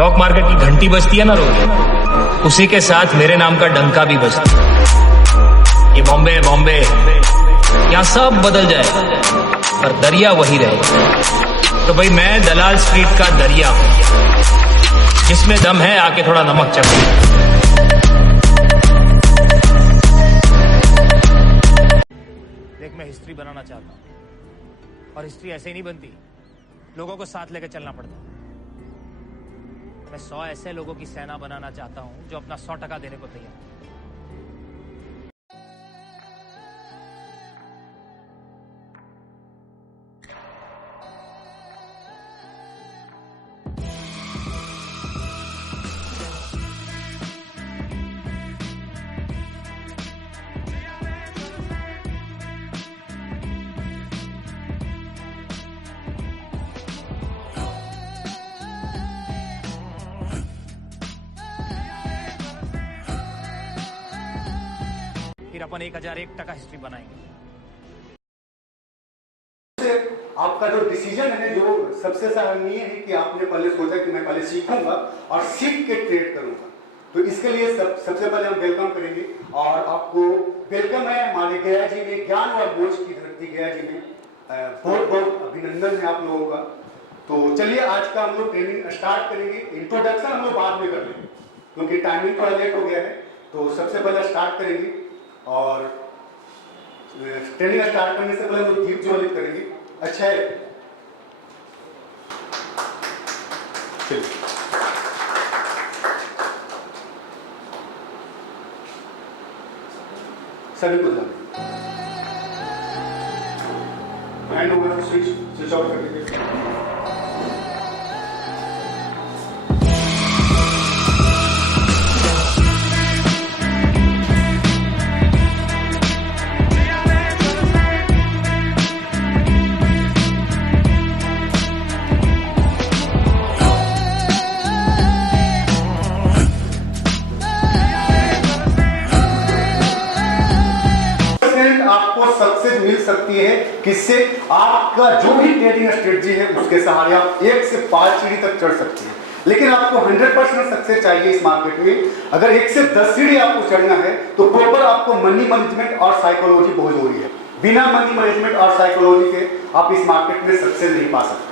Stock market की घंटी बजती है ना रोज, उसी के साथ मेरे नाम का डंका भी बजता है। ये बॉम्बे है बॉम्बे, यहाँ सब बदल जाए पर दरिया वही रहे। तो भाई मैं दलाल स्ट्रीट का दरिया हूं, जिसमें दम है आके थोड़ा नमक चख। देख मैं हिस्ट्री बनाना चाहता हूं, और हिस्ट्री ऐसे ही नहीं बनती, लोगों को साथ लेकर चलना पड़ता है। मैं 100 ऐसे लोगों की सेना बनाना चाहता हूं जो अपना 100% देने को तैयार है। फिर अपन 1001% हिस्ट्री बनाएंगे। आपका जो डिसीजन है, जो सबसे सराहनीय है कि आपने पहले सोचा कि मैं पहले सीखूंगा और सीख के ट्रेड करूंगा, तो इसके लिए सबसे पहले हम वेलकम करेंगे। और आपको वेलकम है हमारे गया जी में, ज्ञान और बोझ की धरती गया जी में। बहुत बहुत अभिनंदन है आप लोगों का। तो चलिए आज का हम लोग ट्रेनिंग स्टार्ट करेंगे। इंट्रोडक्शन हम लोग बाद में कर लेंगे क्योंकि टाइमिंग थोड़ा लेट हो गया है। तो सबसे पहले स्टार्ट करेंगे और ट्रेनिंग स्टार्ट करने से पहले हम लोग दीप ज्वलित करेंगे। अच्छा है, चलिए सभी को हैंड ओवर स्विच ऑफ कर दीजिए। सक्सेस मिल सकती है किससे? आपका जो भी ट्रेडिंग स्ट्रेटजी है उसके सहारे आप 1 से 5 सीढ़ी तक चढ़ सकते हैं। लेकिन आपको 100% सक्सेस चाहिए इस मार्केट में। अगर 1 से 10 सीढ़ी आपको चढ़ना है तो प्रॉपर आपको मनी मैनेजमेंट और साइकोलॉजी बहुत जरूरी है। बिना मनी मैनेजमेंट और साइकोलॉजी के आप इस मार्केट में सक्सेस नहीं पा सकते।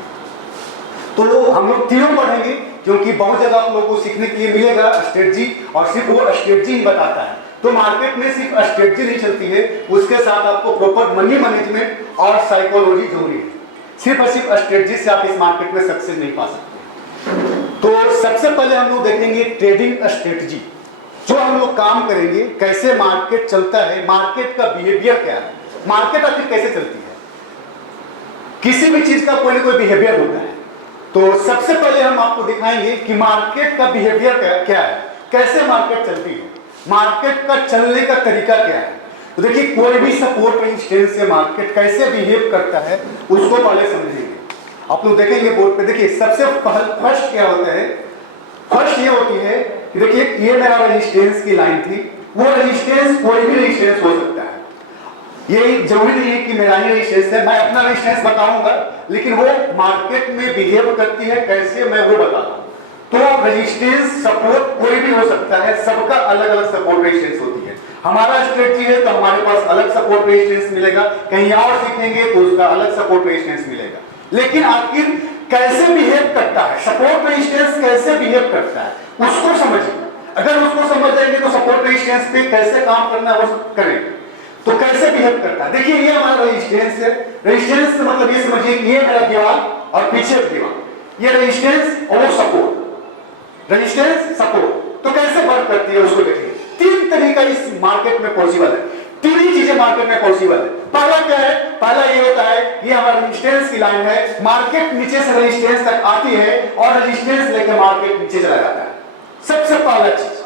तो हम लोग तीनों पढ़ेंगे क्योंकि बहुत जगह आप लोगों को सीखने के लिए मिलेगा स्ट्रेटजी, और सिर्फ वो स्ट्रेटजी ही बताता है। तो मार्केट में सिर्फ स्ट्रेटजी नहीं चलती है, उसके साथ आपको प्रॉपर मनी मैनेजमेंट और साइकोलॉजी जरूरी है। सिर्फ स्ट्रेटजी से आप इस मार्केट में सक्सेस नहीं पा सकते। तो सबसे पहले हम लोग देखेंगे ट्रेडिंग स्ट्रेटजी। जो हम लोग काम करेंगे, कैसे मार्केट चलता है, मार्केट का बिहेवियर क्या है, मार्केट आखिर कैसे चलती है। किसी भी चीज का कोई ना कोई बिहेवियर होता है। तो सबसे पहले हम आपको दिखाएंगे कि मार्केट का बिहेवियर क्या है, कैसे मार्केट चलती है, मार्केट का चलने का तरीका क्या है। तो देखिए कोई भी सपोर्ट रेजिस्टेंस से मार्केट कैसे बिहेव करता है उसको पहले समझेंगे। आप लोग देखेंगे बोर्ड पे, देखिए सबसे फर्स्ट क्या होता है, फर्स्ट ये होती है कि देखिए ये मेरा रेजिस्टेंस की लाइन थी। वो रेजिस्टेंस कोई भी रेजिस्टेंस हो सकता है, ये जरूरी नहीं है कि मेरा ही रेजिस्टेंस है। मैं अपना रेजिस्टेंस बताऊंगा लेकिन वो मार्केट में बिहेव करती है कैसे, मैं वो बताऊंगा। तो रेजिस्टेंस सपोर्ट कोई भी हो सकता है, सबका अलग अलग सपोर्ट रेजिस्टेंस होती है। हमारा स्ट्रेटजी है तो हमारे पास अलग सपोर्ट रेजिस्टेंस मिलेगा, कहीं और सीखेंगे तो उसका अलग सपोर्ट रेजिस्टेंस मिलेगा। लेकिन आखिर कैसे बिहेव करता है, सपोर्ट रेजिस्टेंस कैसे बिहेव करता है उसको समझिए। अगर उसको समझ जाएंगे तो सपोर्ट रेजिस्टेंस पे कैसे काम करना है वो करेंगे। तो कैसे बिहेव करता है, देखिए ये हमारा रेजिस्टेंस है। रेजिस्टेंस का मतलब ये समझिए ये मेरा दीवार और पीछे दीवार, ये रेजिस्टेंस और वो सपोर्ट, रेजिस्टेंस सपोर्ट। तो कैसे वर्क करती है उसको देखिए। 3 तरीका इस मार्केट में पॉसिबल है, 3 ही चीजें मार्केट में पॉसिबल है। पहला क्या है, पहला ये होता है ये हमारा रेजिस्टेंस की लाइन है, मार्केट नीचे से रेजिस्टेंस तक आती है और रेजिस्टेंस लेकर मार्केट नीचे चला जाता है। सबसे पहला चीज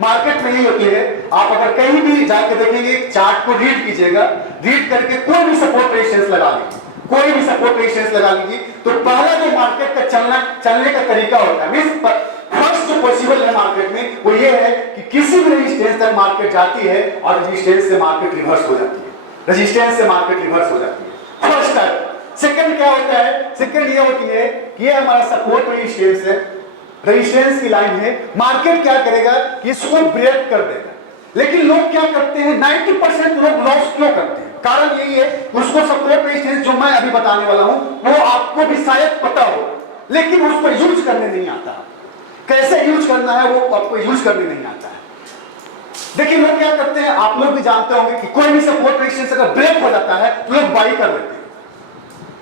मार्केट में यही होती है। आप अगर कहीं भी जाके देखेंगे, चार्ट को रीड कीजिएगा, रीड करके कोई भी सपोर्ट रेजिस्टेंस लगा लीजिए, कोई भी सपोर्ट रेजिस्टेंस लगा लीजिए। तो पहला जो मार्केट का चलने का तरीका होता है, मींस फर्स्ट जो पॉसिबल है मार्केट में वो ये है कि किसी भी रेजिस्टेंस तक मार्केट जाती है और रेजिस्टेंस से मार्केट रिवर्स हो जाती है, रेजिस्टेंस से मार्केट रिवर्स हो जाती है। First type. सेकंड क्या होता है, सेकंड ये होती है कि ये हमारा सपोर्ट रेजिस्टेंस है, रेजिस्टेंस की लाइन है, मार्केट क्या करेगा कि इसको ब्रेक कर देगा। लेकिन लोग क्या करते हैं, 90% लोग लॉस क्यों करते हैं? कारण यही है, उसको सपोर्ट रेजिस्टेंस जो मैं अभी बताने वाला हूं वो आपको भी शायद पता हो, लेकिन उसको यूज करने नहीं आता। कैसे यूज करना है वो आपको यूज करने नहीं आता है। देखिए लोग क्या करते हैं, आप लोग भी जानते होंगे कि कोई भी सपोर्ट रेजिस्टेंस अगर ब्रेक हो जाता है तो लोग बाई कर लेते हैं।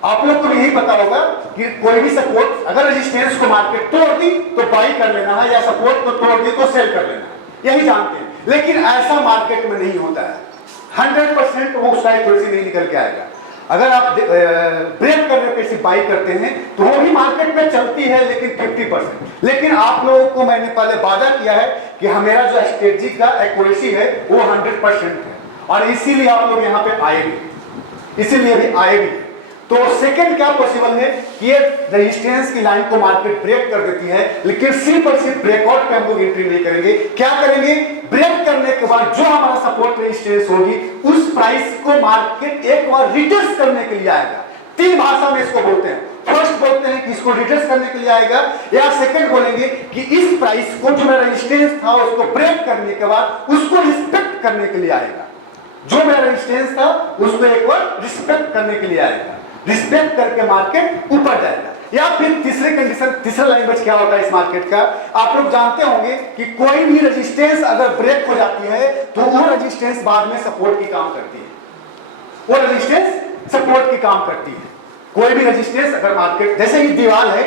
आप लोग को भी यही पता होगा कि कोई भी सपोर्ट अगर रेजिस्टेंस को मार्केट तोड़ दी तो बाई कर लेना है, या सपोर्ट को तोड़ दी तो सेल कर लेना है, यही जानते हैं। लेकिन ऐसा मार्केट में नहीं होता है। 100% वो स्ट्राइक थोड़ी सी नहीं निकल के आएगा। अगर आप ब्रेक करने पे से बाई करते हैं तो वो भी मार्केट में चलती है, लेकिन 50%। लेकिन आप लोगों को मैंने पहले वादा किया है कि मेरा जो स्ट्रेटजी का एक्यूरेसी है वो 100% है, और इसीलिए आप लोग यहाँ पे आए भी, इसीलिए भी आए भी। तो सेकंड क्या पॉसिबल है कि ये रेजिस्टेंस की लाइन को मार्केट ब्रेक कर देती है, लेकिन सिर्फ और सिर्फ ब्रेकआउट पे हम लोग एंट्री नहीं करेंगे। क्या करेंगे, ब्रेक करने के बाद जो हमारा सपोर्ट रेजिस्टेंस होगी उस प्राइस को मार्केट एक बार रिटेस्ट करने के लिए आएगा। तीन भाषा में इसको बोलते हैं। फर्स्ट बोलते हैं कि इसको रिटेस्ट करने के लिए आएगा, या सेकंड बोलेंगे कि इस प्राइस को जो मेरा रेजिस्टेंस था उसको ब्रेक करने के बाद उसको रिस्पेक्ट करने के लिए आएगा। जो मेरा रेजिस्टेंस था उसको एक बार रिस्पेक्ट करने के लिए आएगा, रिस्पेक्ट करके मार्केट ऊपर जाएगा। या फिर तीसरे कंडीशन, तीसरा लैंग्वेज क्या होता है इस मार्केट का, आप लोग जानते होंगे कि कोई भी रेजिस्टेंस अगर ब्रेक हो जाती है तो वो रेजिस्टेंस बाद में सपोर्ट की काम करती है, वो रेजिस्टेंस सपोर्ट की काम करती है। कोई भी रेजिस्टेंस अगर मार्केट, जैसे ये दीवार है,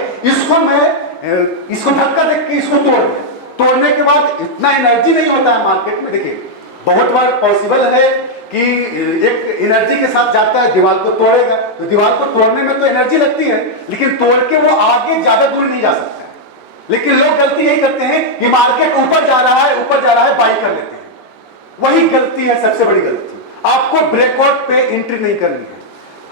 इसको धक्का देख के इसको तोड़ दिया, तोड़ने के बाद इतना एनर्जी नहीं होता है मार्केट में। देखिए बहुत बार पॉसिबल है कि एक एनर्जी के साथ जाता है, दीवार को तोड़ेगा, तो दीवार को तोड़ने में तो एनर्जी लगती है, लेकिन तोड़ के वो आगे ज्यादा दूर नहीं जा सकता है। लेकिन लोग गलती यही करते हैं कि मार्केट ऊपर जा रहा है, ऊपर जा रहा है, बाई कर लेते हैं। वही गलती है, सबसे बड़ी गलती। आपको ब्रेकआउट पे एंट्री नहीं करनी है।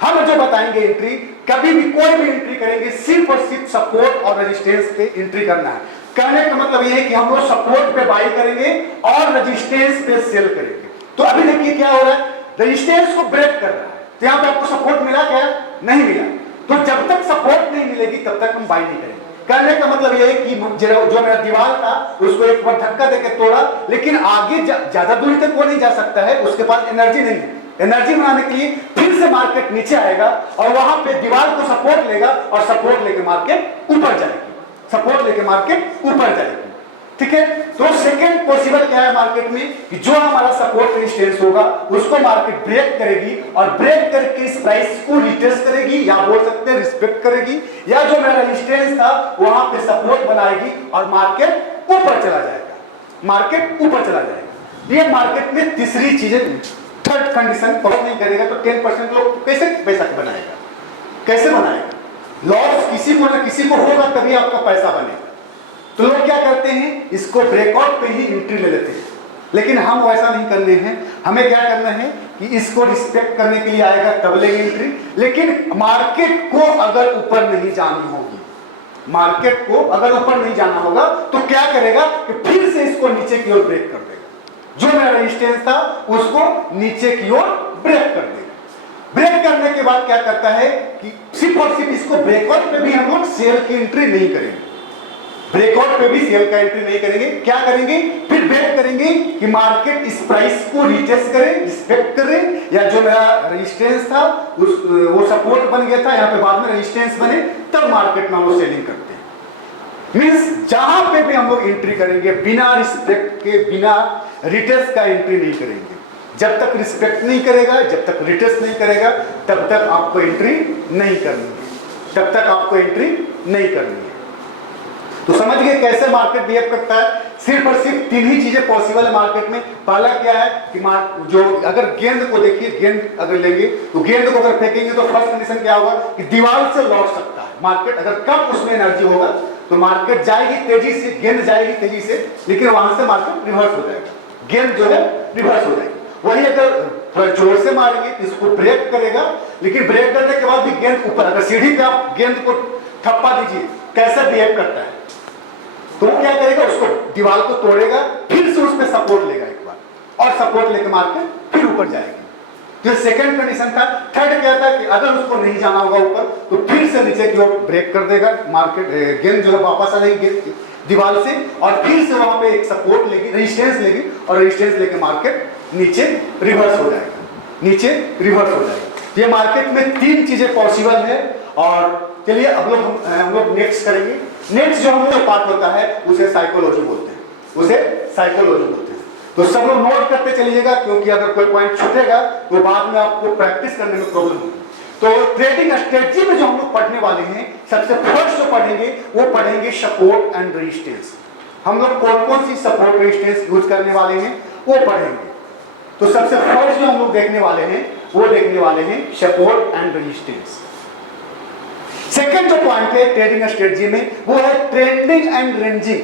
हम जो बताएंगे एंट्री, कभी भी कोई भी एंट्री करेंगे सिर्फ और सिर्फ सपोर्ट और रेजिस्टेंस पे एंट्री करना है। कहने का मतलब ये है कि हम लोग सपोर्ट पे बाई करेंगे और रेजिस्टेंस पे सेल करेंगे। तो अभी देखिए क्या हो रहा है, रेजिस्टेंस को ब्रेक कर रहा है, तो यहाँ पे आपको सपोर्ट मिला क्या? नहीं मिला। तो जब तक सपोर्ट नहीं मिलेगी तब तक हम बाई नहीं करेंगे। कहने का मतलब ये है कि जो मेरा दीवार था उसको एक बार धक्का देके तोड़ा, लेकिन आगे ज्यादा दूरी तक वो नहीं जा सकता है, उसके पास एनर्जी नहीं है। एनर्जी बनाने के लिए फिर से मार्केट नीचे आएगा और वहां पे दीवार को सपोर्ट लेगा, और सपोर्ट लेके मार्केट ऊपर जाएगी, सपोर्ट लेके मार्केट ऊपर जाएगी। ठीक है, तो सेकंड पॉसिबल क्या है मार्केट में कि जो हमारा सपोर्ट रेजिस्टेंस होगा उसको मार्केट ब्रेक करेगी, और ब्रेक करके इस प्राइस को रिटेस्ट करेगी, या बोल सकते हैं रिस्पेक्ट करेगी, या जो मेरा रेजिस्टेंस था वहां पे सपोर्ट बनाएगी और मार्केट ऊपर चला जाएगा, मार्केट ऊपर चला जाएगा। ये मार्केट में तीसरी चीज है। थर्ड कंडीशन फॉलो नहीं करेगा तो 10% लोग कैसे पैसा बनाएगा, कैसे बनाएगा? लॉस किसी को ना किसी को होगा, तभी आपका पैसा बनेगा। तो लोग क्या करते हैं, इसको ब्रेकआउट पे ही एंट्री ले लेते हैं, लेकिन हम वैसा नहीं करने हैं। हमें क्या करना है कि इसको रिस्पेक्ट करने के लिए आएगा तब लेंगे एंट्री, लेकिन मार्केट को अगर ऊपर नहीं जानी होगी, मार्केट को अगर ऊपर नहीं जाना होगा तो क्या करेगा कि फिर से इसको नीचे की ओर ब्रेक कर देगा। जो मेरा रेजिस्टेंस था उसको नीचे की ओर ब्रेक कर देगा। ब्रेक करने के बाद क्या करता है कि सिर्फ और सिर्फ इसको ब्रेकआउट पे भी हम लोग सेल की एंट्री नहीं करेंगे, ब्रेकआउट पे भी सेल का एंट्री नहीं करेंगे। क्या करेंगे, फिर वेट करेंगे कि मार्केट इस प्राइस को रिटेस्ट करे, रिस्पेक्ट करे, या जो मेरा रेजिस्टेंस था वो सपोर्ट बन गया था, यहाँ पे बाद में रेजिस्टेंस बने, तब मार्केट में हम लोग सेलिंग करते हैं। मींस जहां पे भी हम लोग एंट्री करेंगे बिना रिस्पेक्ट के, बिना रिटेस्ट का एंट्री नहीं करेंगे। जब तक रिस्पेक्ट नहीं करेगा, जब तक रिटेस्ट नहीं करेगा, तब तक आपको एंट्री नहीं करनी है, तब तक आपको एंट्री नहीं करनी है। तो समझ गए कैसे मार्केट बिहेव करता है। सिर्फ और सिर्फ तीन ही चीजें पॉसिबल है मार्केट में। पहला क्या है कि जो अगर गेंद को देखिए, गेंद अगर लेंगे तो गेंद को अगर फेंकेंगे तो फर्स्ट कंडीशन क्या होगा कि दीवार से लौट सकता है मार्केट। अगर कम उसमें एनर्जी होगा तो मार्केट जाएगी तेजी से, गेंद जाएगी तेजी से, लेकिन वहां से मार्केट रिवर्स हो जाएगा, गेंद जो है रिवर्स हो जाएगी। वही अगर थोड़ा जोर से मारेंगे तो इसको ब्रेक करेगा, लेकिन ब्रेक करने के बाद भी गेंद ऊपर, अगर सीढ़ी पे आप गेंद को थप्पा दीजिए कैसा बिहेव करता है, तो वो क्या करेगा, उसको दीवार को तोड़ेगा, फिर से उसमें सपोर्ट लेगा एक बार, और सपोर्ट लेके मार्केट फिर ऊपर जाएगी। जो सेकंड कंडीशन था। थर्ड क्या था कि अगर उसको नहीं जाना होगा ऊपर तो फिर से नीचे की ओर ब्रेक कर देगा, मार्केट गेंद जो है वापस आ जाएगी, दीवार से, और फिर से वहां पे एक सपोर्ट लेगी, रेजिस्टेंस लेगी, और रेजिस्टेंस लेके मार्केट नीचे रिवर्स हो जाएगा, नीचे रिवर्स हो जाएगा। ये मार्केट में 3 चीजें पॉसिबल है। और चलिए अब लोग हम लोग नेक्स्ट करेंगे। नेक्स्ट जो हम लोग पार्ट होता है उसे साइकोलॉजी बोलते हैं, उसे साइकोलॉजी बोलते हैं। तो सब लोग नोट करते चलिएगा, क्योंकि अगर कोई पॉइंट छूटेगा तो बाद में आपको प्रैक्टिस करने में प्रॉब्लम होगी। तो ट्रेडिंग स्ट्रेटजी में जो हम लोग पढ़ने वाले हैं, सबसे फर्स्ट जो पढ़ेंगे वो पढ़ेंगे सपोर्ट एंड रेजिस्टेंस। हम लोग कौन कौन सी सपोर्ट रेजिस्टेंस यूज करने वाले हैं वो पढ़ेंगे। तो सबसे फर्स्ट जो हम लोग देखने वाले हैं वो देखने वाले हैं सपोर्ट एंड रेजिस्टेंस। सेकंड जो पॉइंट है ट्रेडिंग स्ट्रेटजी में वो है ट्रेंडिंग एंड रेंजिंग।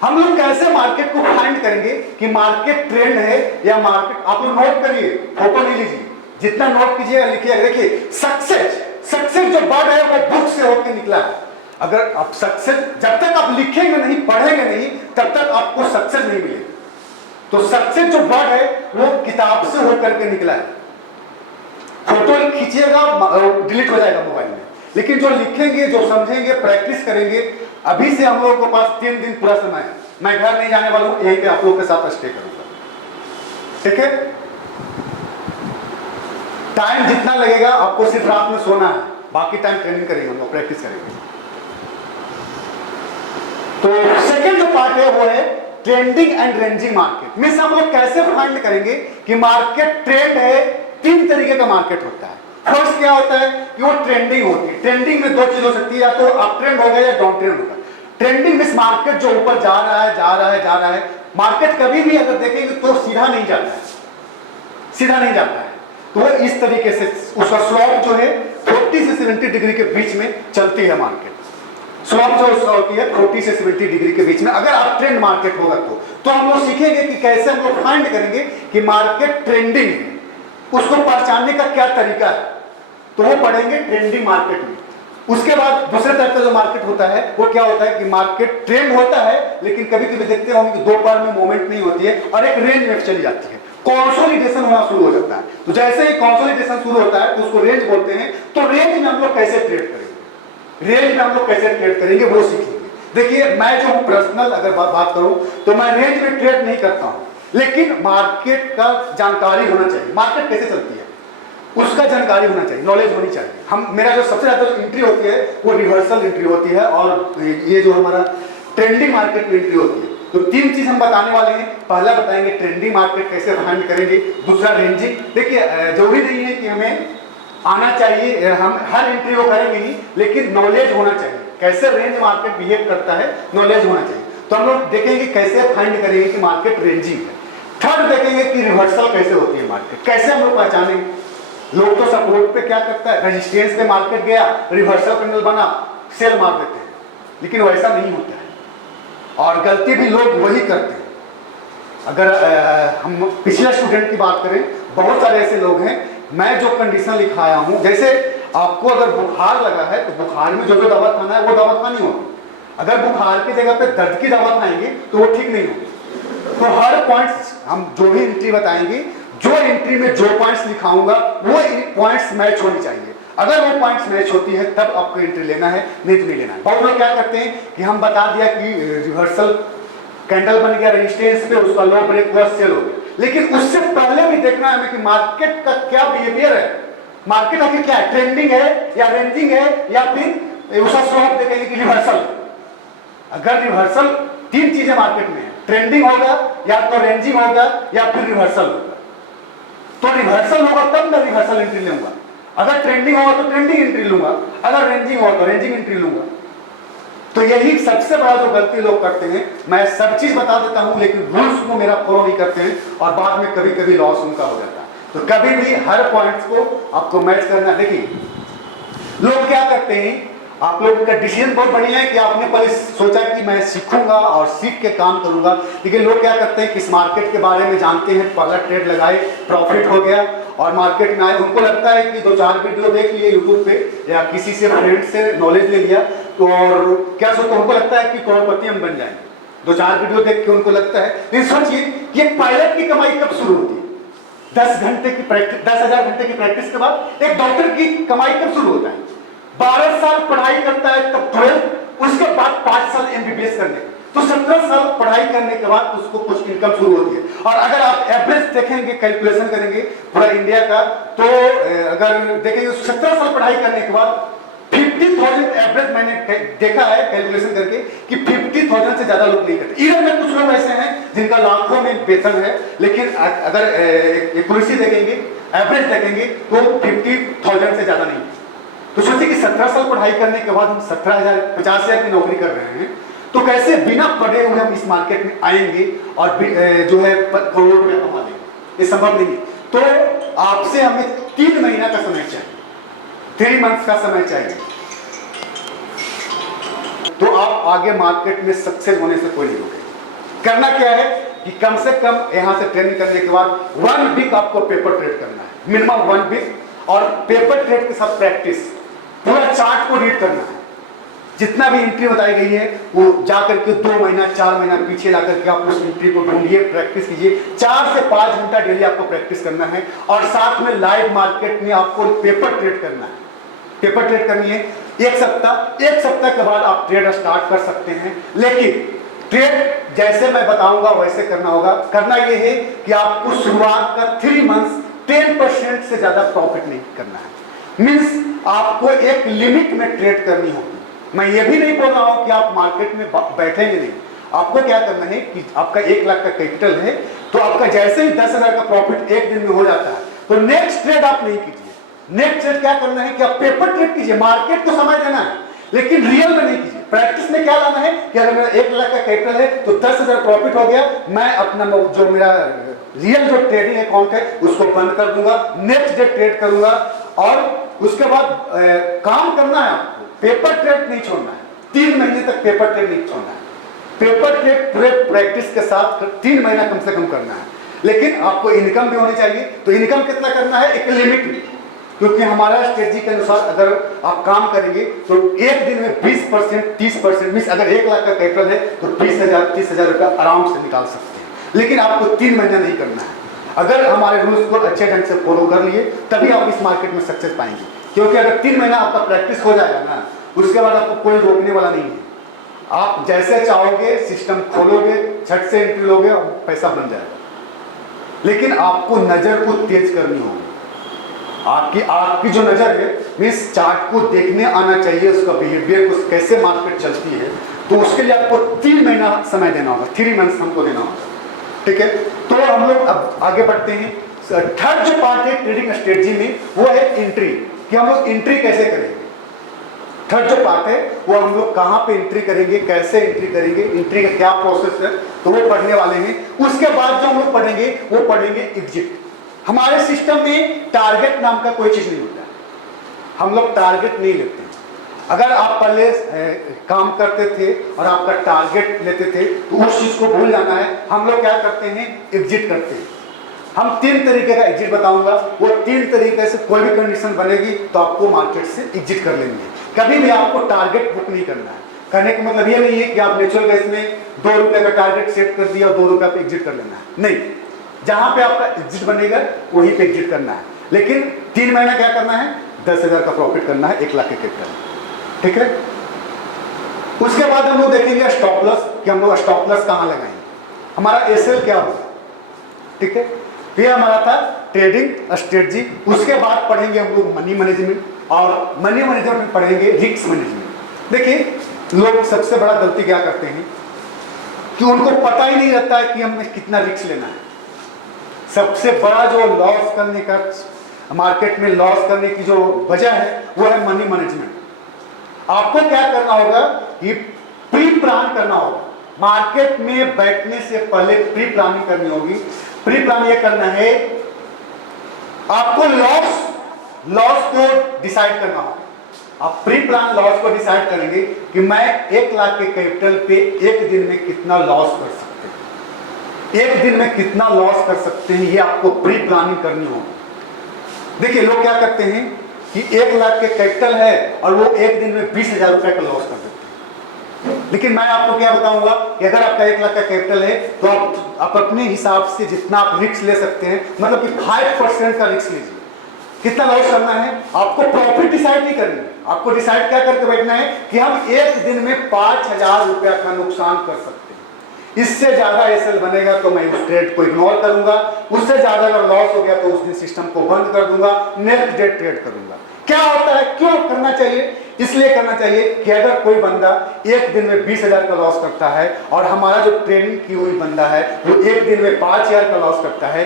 हम लोग कैसे मार्केट को फाइंड करेंगे कि मार्केट ट्रेंड है या मार्केट, आप लोग नोट करिए, फोटो नहीं लीजिए, जितना नोट कीजिएगा लिखिएगा। देखिए सक्सेस जो वर्ड है वो बुक से होकर निकला है। अगर आप सक्सेस जब तक आप लिखेंगे नहीं, पढ़ेंगे नहीं, तब तक आपको सक्सेस नहीं मिलेगा। तो सक्सेस जो वर्ड है वो किताब से होकर के निकला है। फोटो खींचिएगा डिलीट हो जाएगा मोबाइल में, लेकिन जो लिखेंगे, जो समझेंगे, प्रैक्टिस करेंगे। अभी से हम लोगों के पास 3 दिन पूरा समय है। मैं घर नहीं जाने वाला हूं, यहीं पे आप लोगों के साथ स्टे करूंगा, ठीक है। टाइम जितना लगेगा आपको सिर्फ रात में सोना है, बाकी टाइम ट्रेनिंग करेंगे, हम लोग प्रैक्टिस करेंगे। तो सेकंड जो पार्ट है वो है trending and ranging market. Means हम लोग कैसे फाइंड करेंगे कि मार्केट ट्रेंड है। 3 तरीके का मार्केट होता है। फर्स्ट क्या होता है कि वो ट्रेंडिंग होती है। ट्रेंडिंग में 2 चीज हो सकती है, या तो अप ट्रेंड होगा या डाउन ट्रेंड होगा। ट्रेंडिंग मींस मार्केट जो ऊपर जा रहा है, जा रहा है, जा रहा है। मार्केट कभी भी अगर देखेंगे तो सीधा नहीं जाता है, सीधा नहीं जाता है। तो वो इस तरीके से उसका स्लोप जो है 40 से 70 डिग्री के बीच में चलती है मार्केट। स्लोप जो उसका होती है 40 से 70 डिग्री के बीच में। अगर आप ट्रेंड मार्केट होगा तो हम लोग सीखेंगे कि कैसे हम लोग फाइंड करेंगे कि मार्केट ट्रेंडिंग है, उसको पहचानने का क्या तरीका है। तो वो पढ़ेंगे ट्रेंडिंग मार्केट में। उसके बाद दूसरे टाइप का जो मार्केट होता है वो क्या होता है कि मार्केट ट्रेंड होता है, लेकिन कभी कभी देखते होंगे कि 2 बार में मूवमेंट नहीं होती है और एक रेंज में चली जाती है, कंसोलिडेशन होना शुरू हो जाता है। तो जैसे ही कंसोलिडेशन शुरू होता है तो उसको रेंज बोलते हैं। तो रेंज में हम लोग कैसे ट्रेड करेंगे, रेंज में हम लोग कैसे ट्रेड करेंगे वो सीखेंगे। देखिए मैं जो पर्सनल अगर बात करूं तो मैं रेंज में ट्रेड नहीं करता हूं, लेकिन मार्केट का जानकारी होना चाहिए। मार्केट कैसे चलती है उसका जानकारी होना चाहिए, नॉलेज होनी चाहिए। मेरा जो सबसे ज्यादा जो एंट्री होती है वो रिवर्सल एंट्री होती है, और ये जो हमारा ट्रेंडिंग मार्केट में एंट्री होती है। तो 3 चीज हम बताने वाले हैं। पहला बताएंगे ट्रेंडिंग मार्केट कैसे फाइंड करेंगे, दूसरा रेंजिंग। देखिए जरूरी नहीं है कि हमें आना चाहिए, हम हर एंट्री को करेंगे नहीं, लेकिन नॉलेज होना चाहिए कैसे रेंज मार्केट बिहेव करता है, नॉलेज होना चाहिए। तो हम लोग देखेंगे कैसे फाइंड करेंगे कि मार्केट रेंजिंग है। थर्ड देखेंगे कि रिवर्सल कैसे होती है मार्केट, कैसे हम लोग पहचानेंगे। लोग तो सपोर्ट पे क्या करता है, रेजिस्टेंस पे मार्केट गया, रिवर्सल कैंडल बना, सेल मार देते हैं, लेकिन वैसा नहीं होता है और गलती भी लोग वही करते हैं। अगर हम पिछले स्टूडेंट की बात करें, बहुत सारे ऐसे लोग हैं। मैं जो कंडीशन लिखाया हूं, जैसे आपको अगर बुखार लगा है तो बुखार में जो दवा खाना है वो दवा खानी होगी। अगर बुखार की जगह पे दर्द की दवा खाएंगे तो वो ठीक नहीं होगी। तो हर पॉइंट्स हम जो भी एंट्री बताएंगे, जो एंट्री में जो पॉइंट्स लिखाऊंगा वो पॉइंट्स मैच होनी चाहिए। अगर वो पॉइंट्स मैच होती है तब आपको एंट्री लेना है, नहीं तो नहीं लेना है। बहुत लोग क्या करते हैं कि हम बता दिया कि रिवर्सल कैंडल बन गया रेजिस्टेंस पे, उसका लो ब्रेक हुआ, सेल हो गया, लेकिन उससे पहले भी देखना है हमें कि मार्केट का क्या बिहेवियर है। मार्केट आखिर क्या है, ट्रेंडिंग है या रेंजिंग है या फिर उसका स्लोप देखेंगे कि रिवर्सल। अगर रिवर्सल, 3 चीजें मार्केट में है, ट्रेंडिंग होगा या तो रेंजिंग होगा या फिर रिवर्सल होगा। तो रिवर्सल होगा तब मैं रिवर्सल एंट्री लूंगा, अगर ट्रेंडिंग होगा तो ट्रेंडिंग एंट्री लूंगा, अगर रेंजिंग होगा तो रेंजिंग एंट्री लूंगा। तो यही सबसे बड़ा जो गलती लोग करते हैं। मैं सब चीज बता देता हूं लेकिन रूल्स को मेरा फॉलो नहीं करते हैं और बाद में कभी कभी लॉस उनका हो जाता है। तो कभी भी हर पॉइंट्स को आपको मैच करना। देखिए लोग क्या करते हैं, आप लोगों का डिसीजन बहुत बढ़िया है कि आपने पहले सोचा कि मैं सीखूंगा और सीख के काम करूंगा, लेकिन लोग क्या करते हैं कि इस मार्केट के बारे में जानते हैं, पहला ट्रेड लगाए, प्रॉफिट हो गया और मार्केट में आए, उनको लगता है कि 2-4 वीडियो देख लिए यूट्यूब पे या किसी से फ्रेंड से नॉलेज ले लिया तो और क्या सोचते, उनको लगता है कि करोड़पति हम बन जाएंगे। 2-4 वीडियो देख के उनको लगता है। लेकिन सोचिए ये पायलट की कमाई कब शुरू होती है? 10 घंटे की प्रैक्टिस, 10,000 घंटे की प्रैक्टिस के बाद। एक डॉक्टर की कमाई कब शुरू होता है? 12 साल पढ़ाई करता है तब 12, उसके बाद 5 साल MBBS करने का। तो 17 साल पढ़ाई करने के बाद उसको कुछ इनकम शुरू होती है। और अगर आप एवरेज देखेंगे, कैलकुलेशन करेंगे पूरा इंडिया का, तो अगर देखेंगे 17 साल पढ़ाई करने के बाद 50,000 एवरेज मैंने देखा है कैलकुलेशन करके कि 50,000 से ज्यादा लोग नहीं करते। इधर में कुछ लोग ऐसे हैं जिनका लाखों में वेतन है, लेकिन अगर एक्यूरेसी देखेंगे, एवरेज देखेंगे तो 50,000 से ज्यादा नहीं। तो सोचिए कि 17 साल पढ़ाई करने के बाद हम 17,000 50,000 की नौकरी कर रहे हैं, तो कैसे बिना पढ़े हुए हम इस मार्केट में आएंगे और जो है करोड़ रुपया कमा लेंगे? ये संभव नहीं है। तो आपसे हमें 3 महीना का समय चाहिए, 3 मंथ्स का समय चाहिए, तो आप आगे मार्केट में सक्सेस होने से कोई नहीं रोके। करना क्या है कि कम से कम यहां से ट्रेनिंग करने के बाद 1 वीक आपको पेपर ट्रेड करना है, मिनिमम 1 वीक, और पेपर ट्रेड के साथ प्रैक्टिस, पूरा चार्ट को रीड करना है। जितना भी एंट्री बताई गई है वो जाकर के 2 महीना 4 महीना पीछे लाकर के आप उस एंट्री को ढूंढिए, प्रैक्टिस कीजिए। 4 से 5 घंटा डेली आपको प्रैक्टिस करना है, और साथ में लाइव मार्केट में आपको पेपर ट्रेड करना है। पेपर ट्रेड करनी है 1 सप्ताह के बाद आप ट्रेड स्टार्ट कर सकते हैं। लेकिन ट्रेड जैसे मैं बताऊंगा वैसे करना होगा। करना यह है कि आपको शुरुआत का 3 मंथ्स 10% से ज्यादा प्रॉफिट नहीं करना है। मींस आपको एक लिमिट में ट्रेड करनी होगी। मैं ये भी नहीं बोल रहा हूं कि आप मार्केट में बैठेंगे नहीं। आपको क्या करना है कि आपका 1 लाख का कैपिटल है, तो आपका जैसे ही 10,000 का प्रॉफिट एक दिन में हो जाता है, तो नेक्स्ट ट्रेड आप नहीं कीजिए। नेक्स्ट ट्रेड क्या करना है कि आप पेपर ट्रेड कीजिए, मार्केट को समय देना है, लेकिन रियल में नहीं कीजिए। प्रैक्टिस में क्या लाना है कि अगर मेरा 1 लाख का कैपिटल है तो 10,000 प्रॉफिट हो गया, मैं अपना जो मेरा रियल जो ट्रेडिंग अकाउंट है उसको बंद कर दूंगा, नेक्स्ट डे ट्रेड करूंगा। और उसके बाद काम करना है आपको, पेपर ट्रेड नहीं छोड़ना है। 3 महीने तक पेपर ट्रेड नहीं छोड़ना है। पेपर ट्रेड पूरे प्रैक्टिस के साथ 3 महीना कम से कम करना है। लेकिन आपको इनकम भी होनी चाहिए। तो इनकम कितना करना है? एक लिमिट में, क्योंकि हमारा स्ट्रेटजी के अनुसार अगर आप काम करेंगे तो एक दिन में 20% 30%, मींस अगर 1 लाख का कैपिटल है तो 20,000 30,000 रुपया आराम से निकाल सकते हैं। लेकिन आपको 3 महीना नहीं करना है। अगर हमारे रूल्स को अच्छे ढंग से फॉलो कर लिए तभी आप इस मार्केट में सक्सेस पाएंगे। क्योंकि अगर 3 महीना आपका प्रैक्टिस हो जाएगा ना, उसके बाद आपको कोई रोकने वाला नहीं है। आप जैसे चाहोगे सिस्टम खोलोगे, झट से एंट्री लोगे और पैसा बन जाएगा। लेकिन आपको नजर को तेज करनी होगी। आपकी जो नजर है मींस चार्ट को देखने आना चाहिए, उसका बिहेवियर को कैसे मार्केट चलती है, तो उसके लिए आपको 3 महीना समय देना होगा, 3 मंथ्स हमको देना होगा। ठीक है, तो हम लोग अब आगे बढ़ते हैं। थर्ड जो पार्ट है ट्रेडिंग स्ट्रेटजी में वो है एंट्री, कि हम लोग एंट्री कैसे करेंगे। थर्ड जो पार्ट है वो हम लोग कहाँ पे एंट्री करेंगे, कैसे एंट्री करेंगे, एंट्री का क्या प्रोसेस है, तो वो पढ़ने वाले हैं। उसके बाद जो हम लोग पढ़ेंगे वो पढ़ेंगे एग्जिट। हमारे सिस्टम में टारगेट नाम का कोई चीज नहीं होता है, हम लोग टारगेट नहीं लेते। अगर आप पहले काम करते थे और आपका टारगेट लेते थे तो उस चीज को भूल जाना है। हम लोग क्या करते हैं, एग्जिट करते हैं। हम 3 तरीके का एग्जिट बताऊंगा, वो 3 तरीके से कोई भी कंडीशन बनेगी तो आपको मार्केट से एग्जिट कर लेंगे। कभी भी आपको टारगेट बुक नहीं करना है। कहने का मतलब ये नहीं है कि आप नेचुरल गैस में 2 रुपए का टारगेट सेट कर दिया और 2 रुपए पे एग्जिट कर लेना है, नहीं। जहां पे आपका एग्जिट बनेगा वहीं पे एग्जिट करना है। लेकिन 3 महीना क्या करना है, 10,000 का प्रॉफिट करना है 1 लाख के कैपिटल। ठीक है, उसके बाद हम लोग देखेंगे स्टॉप लॉस, कि हम लोग स्टॉप लॉस कहां लगाएंगे, हमारा एसएल क्या होगा। ठीक है, ये हमारा था ट्रेडिंग स्ट्रेटजी। उसके बाद पढ़ेंगे हम लोग मनी मैनेजमेंट, और मनी मैनेजमेंट में पढ़ेंगे रिस्क मैनेजमेंट। देखिए, लोग सबसे बड़ा गलती क्या करते हैं कि उनको पता ही नहीं रहता है कि हमें कितना रिस्क लेना है। सबसे बड़ा जो लॉस करने का, मार्केट में लॉस करने की जो वजह है वो है मनी मैनेजमेंट। आपको क्या करना होगा कि प्री प्लान करना होगा। मार्केट में बैठने से पहले प्री प्लानिंग करनी होगी। प्री प्लान ये करना है, आपको लॉस को डिसाइड करना होगा। आप प्री प्लान लॉस को डिसाइड करेंगे कि मैं 1 लाख के कैपिटल पे एक दिन में कितना लॉस कर सकते हैं, एक दिन में कितना लॉस कर सकते हैं, ये आपको प्री प्लानिंग करनी होगी। देखिए, लोग क्या करते हैं कि 1 लाख के कैपिटल है और वो एक दिन में 20,000 रुपए का लॉस कर देते हैं। लेकिन मैं आपको क्या बताऊंगा कि अगर आपका 1 लाख का कैपिटल है तो आप अपने हिसाब से जितना आप रिस्क ले सकते हैं, मतलब कि 5% का रिस्क लीजिए। कितना लॉस करना है, आपको प्रॉफिट डिसाइड नहीं करनी है। आपको डिसाइड क्या करके बैठना है कि हम एक दिन में 5,000 रुपया का नुकसान कर सकते हैं। इससे ज्यादा एसएल बनेगा तो मैं उस ट्रेड को इग्नोर करूंगा, उससे ज्यादा अगर लॉस हो गया तो उस दिन सिस्टम को बंद कर दूंगा, नेक्स्ट डे ट्रेड करूंगा। क्या होता है, क्यों करना चाहिए? इसलिए करना चाहिए कि अगर कोई बंदा एक दिन में 20,000 का लॉस करता है और हमारा जो ट्रेनिंग की हुई बंदा है वो एक दिन में 5,000 का लॉस करता है,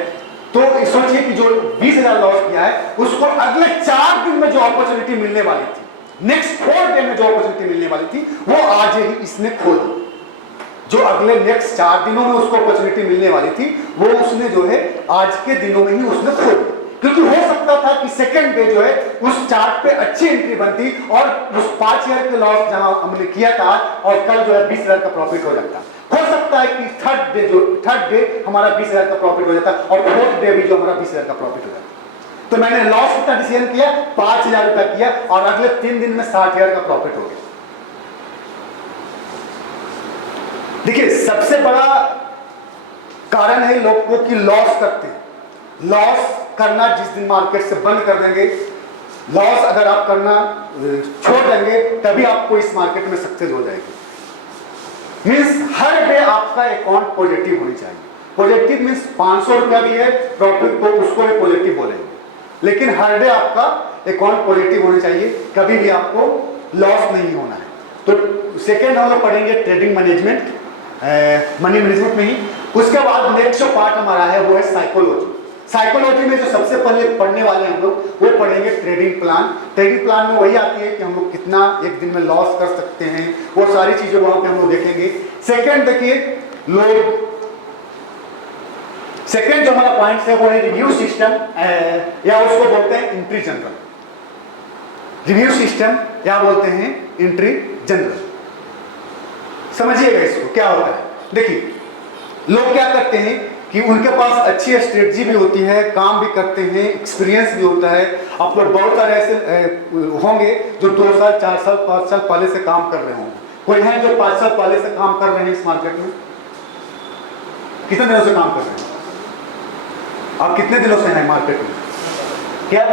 तो सोचिए कि जो 20,000 लॉस किया है उसको अगले 4 दिन में जो अपॉर्चुनिटी मिलने वाली थी, नेक्स्ट 4 डे में जो अपॉर्चुनिटी मिलने वाली थी, वो आज ही इसने खो दी। जो अगले नेक्स्ट 4 दिनों में उसको अपॉर्चुनिटी मिलने वाली थी वो उसने जो है आज के दिनों में ही उसने खो दी। क्योंकि हो सकता था कि सेकंड डे जो है उस चार्ट पे अच्छी एंट्री बनती और उस 5,000 के लॉस जहां हमने किया था और कल जो है 20,000 का प्रॉफिट हो जाता। हो सकता है कि थर्ड डे हमारा 20,000 का प्रॉफिट हो जाता और फोर्थ डे भी जो हमारा 20,000 का प्रॉफिट हो जाता। तो मैंने लॉस कितना डिसीजन किया, 5,000 रुपया किया और अगले 3 दिन में 60,000 का प्रॉफिट हो गया। देखिए, सबसे बड़ा कारण है लोगों की लॉस करते हैं। लॉस करना जिस दिन मार्केट से बंद कर देंगे, लॉस अगर आप करना छोड़ देंगे तभी आपको इस मार्केट में सक्सेस हो जाएगी। मींस हर डे आपका अकाउंट पॉजिटिव होनी चाहिए। पॉजिटिव मींस 500 रुपया भी है प्रॉफिट तो उसको भी पॉजिटिव बोलेंगे, लेकिन हर डे आपका अकाउंट पॉजिटिव होना चाहिए, कभी भी आपको लॉस नहीं होना है। तो सेकेंड हम लोग पढ़ेंगे ट्रेडिंग मैनेजमेंट, मनी मैनेजमेंट में ही। उसके बाद नेक्स्ट जो पार्ट हमारा है वो है साइकोलॉजी। साइकोलॉजी में जो सबसे पहले पढ़ने वाले हम लोग वो पढ़ेंगे ट्रेडिंग प्लान। ट्रेडिंग प्लान में वही आती है कि हम लोग कितना एक दिन में लॉस कर सकते हैं, वो सारी चीजें वहां पे हम लोग देखेंगे। सेकंड देखिए, लोग सेकंड जो हमारा पॉइंट है वो है रिव्यू सिस्टम, या उसको बोलते हैं एंट्री जनरल। रिव्यू सिस्टम या बोलते हैं एंट्री जनरल। समझिएगा इसको क्या होता है। देखिए, लोग क्या करते हैं कि उनके पास अच्छी स्ट्रेटजी भी होती है, काम भी करते हैं, एक्सपीरियंस भी होता है। आप लोग बहुत सारे ऐसे होंगे जो 2 साल 4 साल 5 साल पहले से काम कर रहे होंगे। कोई है जो 5 साल पहले से काम कर रहे हैं इस मार्केट में? कितने दिनों से काम कर रहे हैं आप? कितने दिनों से हैं मार्केट में? क्या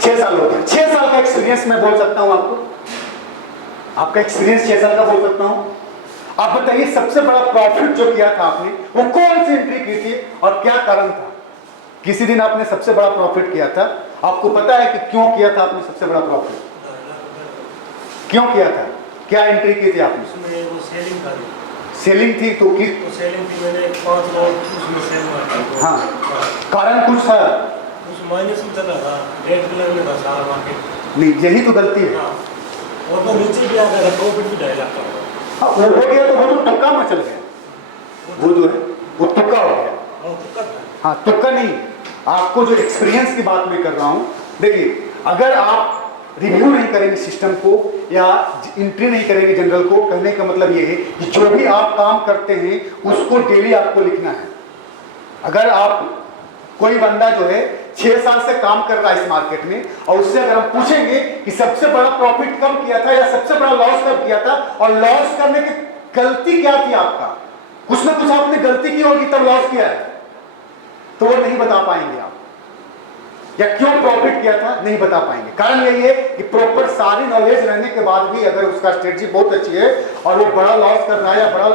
6 साल हो गए। 6 साल का एक्सपीरियंस मैं बोल सकता हूं आपको, आपका एक्सपीरियंस 6 साल का बोल सकता हूं। आप बताइए, सबसे बड़ा प्रॉफिट जो किया था आपने वो कौन सी एंट्री की थी और क्या कारण था? किसी दिन आपने सबसे बड़ा प्रॉफिट किया था, आपको पता है कि क्यों किया था आपने सबसे बड़ा प्रॉफिट? क्यों किया था? क्या एंट्री की थी आपने? वो सेलिंग था। सेलिंग थी तो किस? वो सेलिंग थी, मैंने 5 लॉट उसमें सेल मारा। हाँ, कारण कुछ था? उस माइनस में चला था, रेड कलर में था सारा मार्केट। नहीं, यही तो गलती है। हाँ, और तो नीचे भी आ गया था, प्रॉफिट भी 2.5 लाख का। हाँ, वो हो गया तो वो तो तुक्का में चल गया, वो जो है वो तुक्का हो गया। हाँ, तुक्का नहीं, आपको जो एक्सपीरियंस की बात मैं कर रहा हूं। देखिए, अगर आप रिव्यू नहीं करेंगे सिस्टम को या एंट्री नहीं करेंगे जनरल को, कहने का मतलब ये है कि जो भी आप काम करते हैं उसको डेली आपको लिखना है। अगर आप कोई बंदा जो है 6 साल से काम कर रहा है इस मार्केट में और उससे अगर हम पूछेंगे कि सबसे बड़ा प्रॉफिट कब किया था या सबसे बड़ा लॉस कब किया था और लॉस करने की गलती क्या थी आपका, कुछ ना कुछ आपने गलती की होगी तब लॉस किया है, तो वो नहीं बता पाएंगे आप। या क्यों प्रॉफिट किया था नहीं बता पाएंगे। कारण यही है कि प्रॉपर सारी नॉलेज रहने के बाद भी अगर उसका स्ट्रेटजी बहुत अच्छी है और वो बड़ा लॉस कर रहा है या बड़ा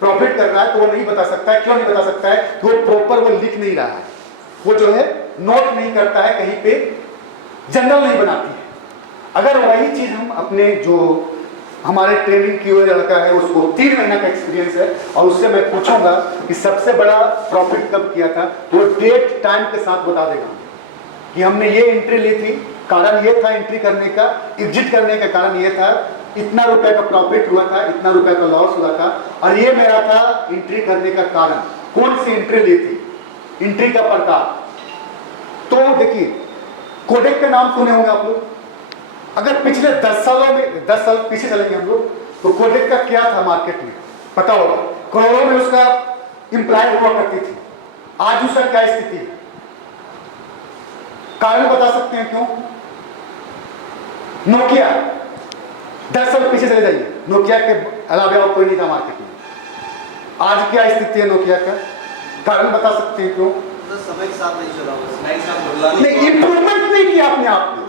प्रॉफिट कर रहा है तो वो नहीं बता सकता है। क्यों नहीं बता सकता है? कि वो प्रॉपर वो लिख नहीं रहा है, वो जो है नोट नहीं करता है, कहीं पे जनरल नहीं बनाती है। अगर वही चीज हम अपने जो हमारे ट्रेनिंग किए हुए लड़का है उसको 3 महीना का एक्सपीरियंस है और उससे मैं पूछूंगा कि सबसे बड़ा प्रॉफिट कब किया था, तो डेट टाइम के साथ बता देगा कि हमने ये एंट्री ली थी, कारण ये था एंट्री करने का, एग्जिट करने का कारण ये था, इतना रुपए का प्रॉफिट हुआ था, इतना रुपए का लॉस हुआ था और ये मेरा था एंट्री करने का कारण। कौन सी एंट्री ली थी, एंट्री का प्रकार। तो देखिए, कोडेक का नाम सुने होंगे आप लोग। अगर पिछले 10 सालों में 10 साल पीछे चलेंगे हम लोग तो कोडेक का क्या था मार्केट में पता होगा, करोड़ों में उसका इंप्लॉय हुआ करती थी। आज उसका क्या स्थिति है, कारण बता सकते हैं क्यों? नोकिया, 10 साल पीछे चले जाइए, नोकिया के अलावा और कोई नहीं था मार्केट में। आज क्या स्थिति है नोकिया का, कारण बता सकते हैं क्यों? समय के साथ नहीं चला, नहीं, इंप्रूवमेंट नहीं किया अपने आप में,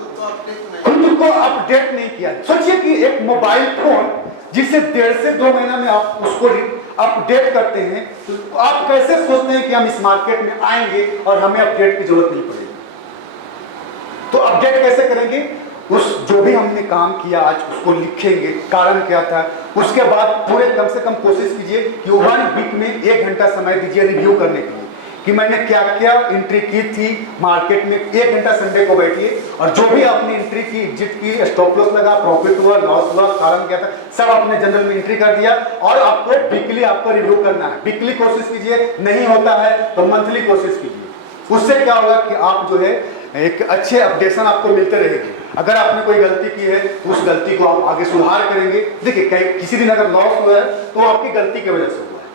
खुद को अपडेट नहीं किया। सोचिए कि एक मोबाइल फोन जिसे 1.5 से 2 महीना में आप उसको अपडेट करते हैं, तो आप कैसे सोचते हैं कि हम इस मार्केट में आएंगे और हमें अपडेट की जरूरत नहीं पड़ेगी? तो अपडेट कैसे करेंगे? उस जो भी हमने काम किया आज उसको लिखेंगे, कारण क्या था, उसके बाद पूरे कम से कम कोशिश कीजिए कि 1 वीक में 1 घंटा समय दीजिए रिव्यू करने के लिए कि मैंने क्या क्या एंट्री की थी मार्केट में। 1 घंटा संडे को बैठिए और जो भी आपने एंट्री की, एग्जिट की, स्टॉप लॉस लगा, प्रॉफिट हुआ, लॉस हुआ, कारण क्या था, सब आपने जनरल में एंट्री कर दिया और आपको वीकली आपको रिव्यू करना है। वीकली कोशिश कीजिए, नहीं होता है तो मंथली कोशिश कीजिए। उससे क्या होगा कि आप जो है एक अच्छे अपडेशन आपको मिलते रहेंगे। अगर आपने कोई गलती की है तो उस गलती को आप आगे सुधार करेंगे। देखिए किसी दिन अगर लॉस हुआ है तो आपकी गलती की वजह से हुआ है,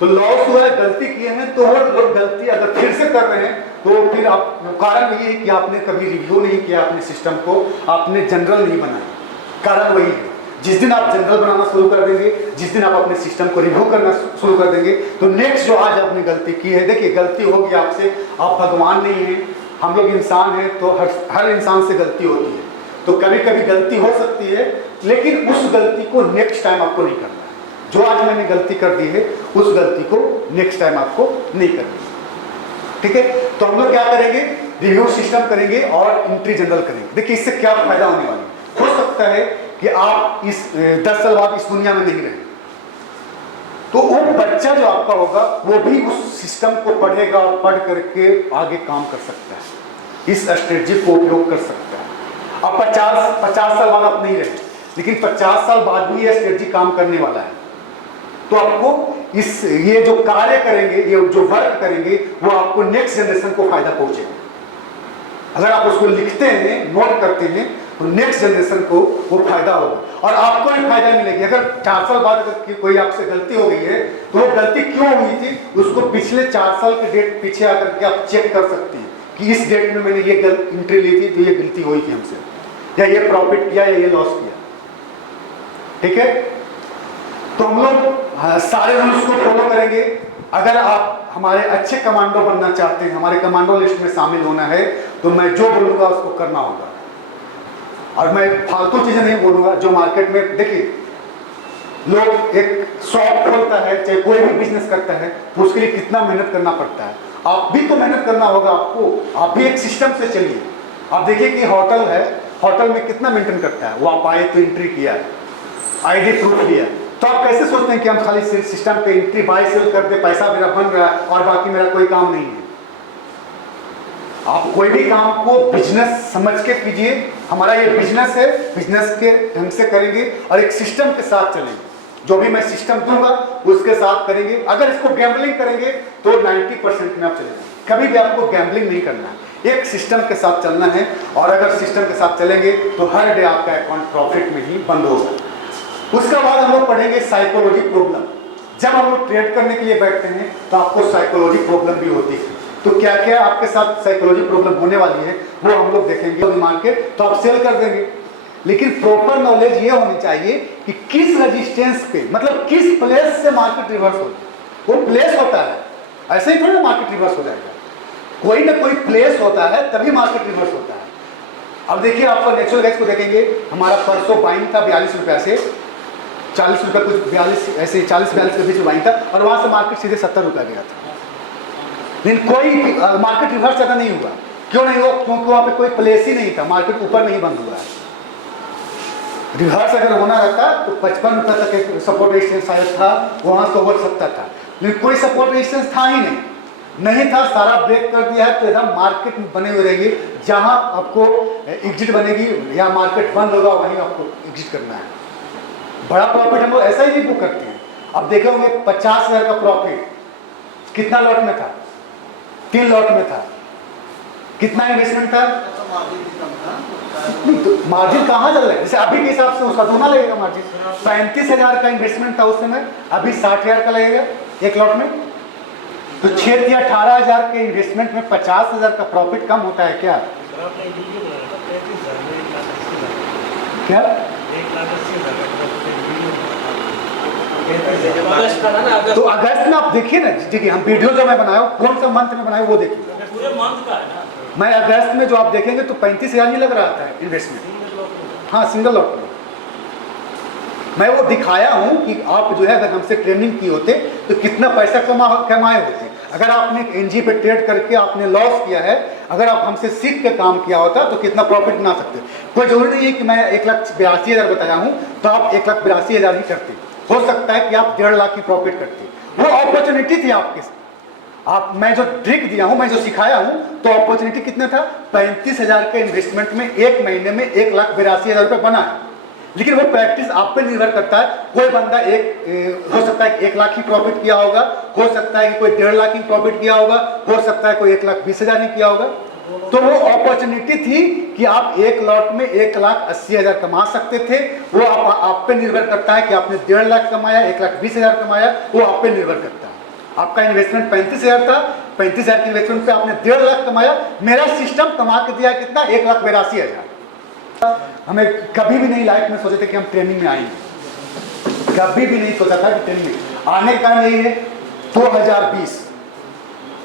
तो लॉस हुआ है, गलती किए हैं, तो वो गलती अगर फिर से कर रहे हैं तो फिर आप, कारण ये है कि आपने कभी रिव्यू नहीं किया अपने सिस्टम को, आपने जनरल नहीं बनाया। कारण वही है, जिस दिन आप जनरल बनाना शुरू कर देंगे, जिस दिन आप अपने सिस्टम को रिव्यू करना शुरू कर देंगे, तो नेक्स्ट जो आज आपने गलती की है, देखिए गलती होगी आपसे, आप भगवान नहीं हैं, हम लोग इंसान हैं, तो हर इंसान से गलती होती है, तो कभी कभी गलती हो सकती है, लेकिन उस गलती को नेक्स्ट टाइम आपको नहीं करना है। जो आज मैंने गलती कर दी है उस गलती को नेक्स्ट टाइम आपको नहीं करनी, ठीक है? तो हम लोग क्या करेंगे, रिव्यू सिस्टम करेंगे और एंट्री जनरल करेंगे। देखिए इससे क्या फायदा होने वाला है, हो सकता है कि आप इस 10 साल बाद इस दुनिया में नहीं रहे, तो वो बच्चा जो आपका होगा वो भी उस सिस्टम को पढ़ेगा और पढ़ करके आगे काम कर सकता है, इस स्ट्रेटजी को उपयोग कर सकता है। अब 50 साल बाद आप नहीं रहे, लेकिन 50 साल बाद भी ये स्ट्रेटजी काम करने वाला है, तो आपको ये जो कार्य करेंगे, ये जो वर्क करेंगे, वो आपको नेक्स्ट जनरेशन को फायदा पहुंचेगा। अगर आप उसको लिखते हैं, नोट करते हैं, तो नेक्स्ट जनरेशन को वो फायदा होगा और आपको भी फायदा मिलेगी। अगर 4 साल बाद अगर कोई आपसे गलती हो गई है तो वो गलती क्यों हुई थी, उसको पिछले 4 साल के डेट पीछे आकर के आप चेक कर सकते हैं कि इस डेट में मैंने ये एंट्री ली थी तो ये गलती हुई थी हमसे, या ये प्रॉफिट किया या ये लॉस किया, ठीक है? तो हम लोग सारे रूल्स को फॉलो करेंगे। अगर आप हमारे अच्छे कमांडो बनना चाहते हैं, हमारे कमांडो लिस्ट में शामिल होना है, तो मैं जो बोलूँगा उसको करना होगा और मैं फालतू चीज़ें नहीं बोलूँगा। जो मार्केट में देखिए लोग एक शॉप खोलता है, चाहे कोई भी बिजनेस करता है, तो उसके लिए कितना मेहनत करना पड़ता है। आप भी तो मेहनत करना होगा आपको, आप भी एक सिस्टम से चलिए। आप देखिए कि होटल है, होटल में कितना मेंटेन करता है, वो आप आए तो एंट्री किया, आईडी प्रूफ लिया, तो आप कैसे सोचते हैं कि हम खाली सिस्टम पे एंट्री बाय सेल कर दे, पैसा मेरा बन रहा है और बाकी मेरा कोई काम नहीं है। आप कोई भी काम को बिजनेस समझ के कीजिए। हमारा ये बिजनेस है, बिजनेस के ढंग से करेंगे और एक सिस्टम के साथ चलेंगे। जो भी मैं सिस्टम दूंगा उसके साथ करेंगे। अगर इसको गैम्बलिंग करेंगे तो 90% में आप चलेंगे। कभी भी आपको गैम्बलिंग नहीं करना है, एक सिस्टम के साथ चलना है और अगर सिस्टम के साथ चलेंगे तो हर डे आपका अकाउंट प्रॉफिट में ही बंद होगा। उसके बाद हम लोग पढ़ेंगे साइकोलॉजी प्रॉब्लम। जब हम लोग ट्रेड करने के लिए बैठते हैं तो आपको साइकोलॉजी प्रॉब्लम भी होती है। तो क्या क्या आपके साथ साइकोलॉजी प्रॉब्लम होने वाली है वो हम लोग देखेंगे। मार्केट तो आप सेल कर देंगे, लेकिन प्रॉपर नॉलेज ये होनी चाहिए कि किस रेजिस्टेंस पे, मतलब किस प्लेस से मार्केट रिवर्स होता है। वो प्लेस होता है, ऐसे ही थोड़ा मार्केट रिवर्स हो जाएगा। कोई ना कोई प्लेस होता है तभी मार्केट रिवर्स होता है। अब देखिए आपको नेचुरल गैस को देखेंगे, हमारा परसों बाइंग था 42 रुपया से 40 रुपया, कुछ 42 ऐसे 40-42 के बीच में बाइंग था और वहाँ से मार्केट सीधे 70 रुपया गया था। लेकिन कोई मार्केट रिवर्स ज़्यादा नहीं हुआ। क्यों नहीं हुआ? क्योंकि वहाँ पे कोई प्लेस ही नहीं था, मार्केट ऊपर नहीं बंद हुआ है। रिवर्स अगर होना रहता तो 55 रुपये तक एक सपोर्ट रेजिस्टेंस शायद था, वहाँ से ओवर सकता था, लेकिन कोई सपोर्ट रेजिस्टेंस था ही नहीं था। सारा ब्रेक कर दिया है तो एकदम मार्केट बने हुए रहेगी। जहाँ आपको एग्जिट बनेगी या मार्केट बंद होगा वहीं आपको एग्जिट करना है। बड़ा प्रॉफिट हम लोग ऐसा ही नहीं बुक करते हैं। अब देखे होंगे 50,000 का प्रॉफिट कितना लॉट में था? 3 लॉट में था। कितना इन्वेस्टमेंट था? मार्जिन कहाँ चल रहा है? जैसे अभी के हिसाब से उसका दोना लगेगा मार्जिन। 35,000 का इन्वेस्टमेंट था उस समय, अभी 60,000 का लगेगा एक लॉट में। तो 6 या 18,000 के इन्वेस्टमेंट में 50,000 का प्रॉफिट कम होता है क्या? क्या? तो अगस्त में आप देखिए ना, देखिए हम वीडियो जो मैं बनाया कौन सा मंथ में बनाया वो देखिए। पूरे मंथ का है ना। मैं अगस्त में जो आप देखेंगे तो 35,000 ही लग रहा था इन्वेस्टमेंट। हाँ, सिंगल लॉट में। मैं वो दिखाया हूँ कि आप जो है अगर हमसे ट्रेनिंग की होते तो कितना पैसा कमाए होते। अगर आपने एनजी पे ट्रेड करके आपने लॉस किया है, अगर आप हमसे सीख के काम किया होता तो कितना प्रॉफिट बना सकते। कोई जरूरी नहीं है कि मैं 1,82,000 बताया हूँ तो आप 1,82,000 ही करते, हो सकता है कि आप 1.5 लाख की प्रॉफिट करते। वो अपॉर्चुनिटी थी आपके, मैं जो ट्रिक दिया हूँ, मैं जो सिखाया हूँ, तो अपॉर्चुनिटी कितना था, 35,000 के इन्वेस्टमेंट में 1 महीने में 1,82,000 रुपये बना है। लेकिन वो प्रैक्टिस आप पे निर्भर करता है। कोई बंदा हो सकता है 1 लाख की प्रॉफिट किया होगा, हो सकता है कि कोई 1.5 लाख की प्रॉफिट किया होगा, हो सकता है कोई 1,20,000 ही किया होगा। तो वो अपॉर्चुनिटी थी कि आप एक लॉट में 1,80,000 कमा सकते थे। वो आप पे निर्भर करता है कि आपने 1.5 लाख कमाया, 1,20,000 कमाया, वो आप पे निर्भर करता है। आपका इन्वेस्टमेंट 35,000 था, 35,000 के इन्वेस्टमेंट पे आपने 1.5 लाख कमाया। मेरा सिस्टम कमा के दिया कितना, 1,82,000। हमें कभी भी नहीं लाइफ में सोचे थे कि हम ट्रेनिंग में आएंगे, कभी भी नहीं सोचा था कि ट्रेनिंग में आने का नहीं है। 2020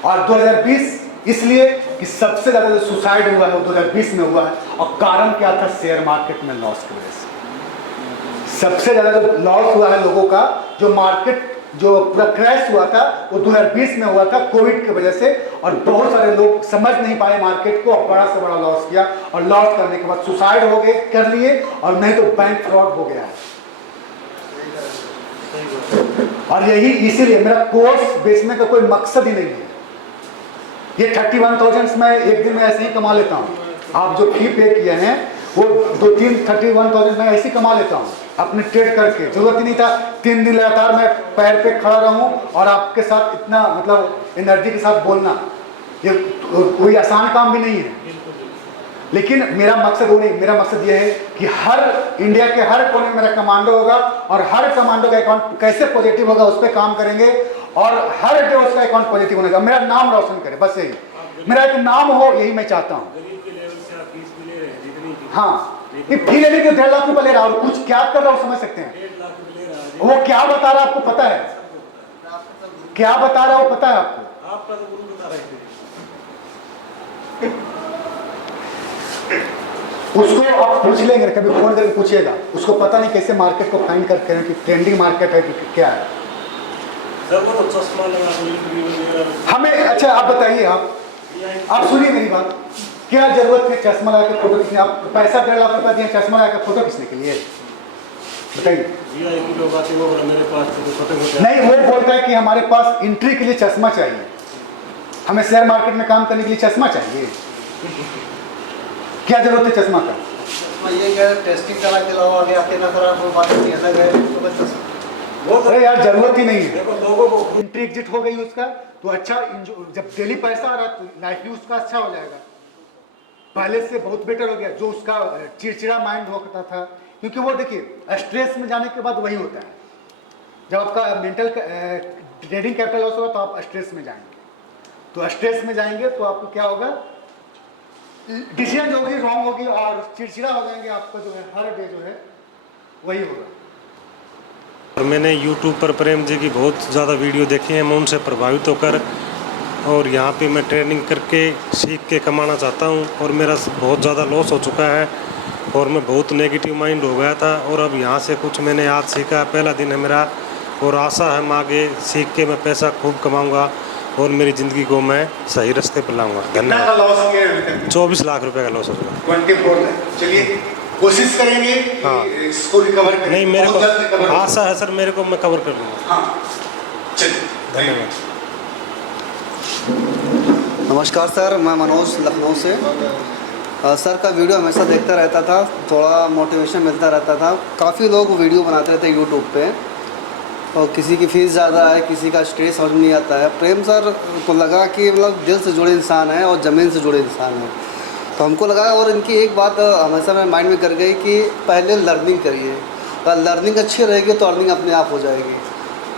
और 2020 इसलिए कि सबसे ज़्यादा जो सुसाइड हुआ है वो 2020 में हुआ है। और कारण क्या था, शेयर मार्केट में लॉस की वजह से सबसे ज़्यादा जो लॉस हुआ है लोगों का, जो मार्केट जो पूरा क्रैश हुआ था वो 2020 में हुआ था कोविड की वजह से। और बहुत सारे लोग समझ नहीं पाए मार्केट को और बड़ा से बड़ा लॉस किया, और लॉस करने के बाद सुसाइड हो गए, कर लिए, और नहीं तो बैंक फ्रॉड हो गया है। और यही इसीलिए मेरा कोर्स बेचने का कोई मकसद ही नहीं है। ये 31,000 मैं एक दिन में ऐसे ही कमा लेता हूँ। आप जो फी पे किए हैं वो 2-3 31,000 मैं ऐसे ही कमा लेता हूँ अपने ट्रेड करके। जरूरत ही नहीं था 3 दिन लगातार मैं पैर पे खड़ा रहूँ और आपके साथ इतना मतलब एनर्जी के साथ बोलना, ये कोई आसान काम भी नहीं है। लेकिन मेरा मकसद वो नहीं, मेरा मकसद ये है कि हर इंडिया के हर कोने में मेरा कमांडो होगा, और हर कमांडो का अकाउंट कैसे पॉजिटिव होगा उस पर काम करेंगे, और हर डे उसका अकाउंट पॉजिटिव होने का, मेरा नाम रोशन करे, बस यही मेरा एक नाम हो, यही मैं चाहता हूँ। हाँ, ये फी लेने के 1.5 लाख रुपए ले रहा है, और कुछ क्या कर रहा हूँ समझ सकते हैं। वो क्या बता रहा है आपको पता है, क्या बता रहा है वो पता है आपको। आपका तो गुरु बता रहे थे। उसको आप पूछ लेंगे, कभी फोन करके पूछिएगा, उसको पता नहीं कैसे मार्केट को फाइंड करके कि ट्रेंडिंग मार्केट है कि क्या है। सर वो तो चश्मा लगा हमें अच्छा आप बताइए, आप सुनिए मेरी बात, क्या जरूरत है चश्मा लगा के फोटो खींचने। आप पैसा 1.5 लाख रुपया दिए चश्मा लगा के फोटो खींचने के लिए, बताइए। लोग आते वो मेरे पास तो छोटे नहीं, वो बोलता है कि हमारे पास एंट्री के लिए चश्मा चाहिए, हमें शेयर मार्केट में काम करने के लिए चश्मा चाहिए। क्या जरूरत है चश्मा का? ये क्या टेस्टिंग करा के लाओ, आगे आपके ना खराब हो बात नहीं अलग है तो बस वो अरे यार जरूरत ही नहीं है। देखो लोगों को एंट्री एग्जिट हो गई उसका तो अच्छा, जब डेली पैसा आ रहा तो लाइफ भी उसका अच्छा हो जाएगा, पहले से बहुत बेटर हो गया। जो उसका चिड़चिड़ा माइंड होता था, क्योंकि वो देखिए स्ट्रेस में जाने के बाद वही होता है, जब आपका मेंटल ट्रेडिंग कैपिटल लॉस होगा तो आप स्ट्रेस में जाएंगे, तो स्ट्रेस में जाएंगे तो आपको क्या होगा, डिसीजन होगी रॉन्ग होगी और चिड़चिड़ा हो जाएंगे, आपका जो है हर डे जो है वही होगा। और मैंने YouTube पर प्रेम जी की बहुत ज़्यादा वीडियो देखी है, मैं उनसे प्रभावित होकर और यहाँ पे मैं ट्रेनिंग करके सीख के कमाना चाहता हूँ। और मेरा बहुत ज़्यादा लॉस हो चुका है और मैं बहुत नेगेटिव माइंड हो गया था, और अब यहाँ से कुछ मैंने आज सीखा, पहला दिन है मेरा, और आशा है मैं आगे सीख के मैं पैसा खूब कमाऊँगा और मेरी ज़िंदगी को मैं सही रास्ते पर लाऊँगा। धन्यवाद। लॉस हो गया अभी तक? 24 लाख रुपए का लॉस हो चुका। 24 में। चलिए कोशिश करेंगे हाँ। इसको रिकवर करें। नहीं, मेरे बहुत जल्द रिकवर को होगा। आशा है सर, मेरे को मैं कवर कर लूँगा। हाँ चलिए, धन्यवाद। नमस्कार सर, मैं मनोज लखनऊ से। सर का वीडियो हमेशा देखता रहता था, थोड़ा मोटिवेशन मिलता रहता था। काफ़ी लोग वीडियो बनाते रहते यूट्यूब पे, और किसी की फ़ीस ज़्यादा है, किसी का स्ट्रेस समझ नहीं आता है। प्रेम सर को लगा कि मतलब दिल से जुड़े इंसान है और ज़मीन से जुड़े इंसान है, तो हमको लगा। और इनकी एक बात हमेशा मेरे माइंड में कर गई कि पहले लर्निंग करिए, अगर लर्निंग अच्छी रहेगी तो अर्निंग अपने आप हो जाएगी।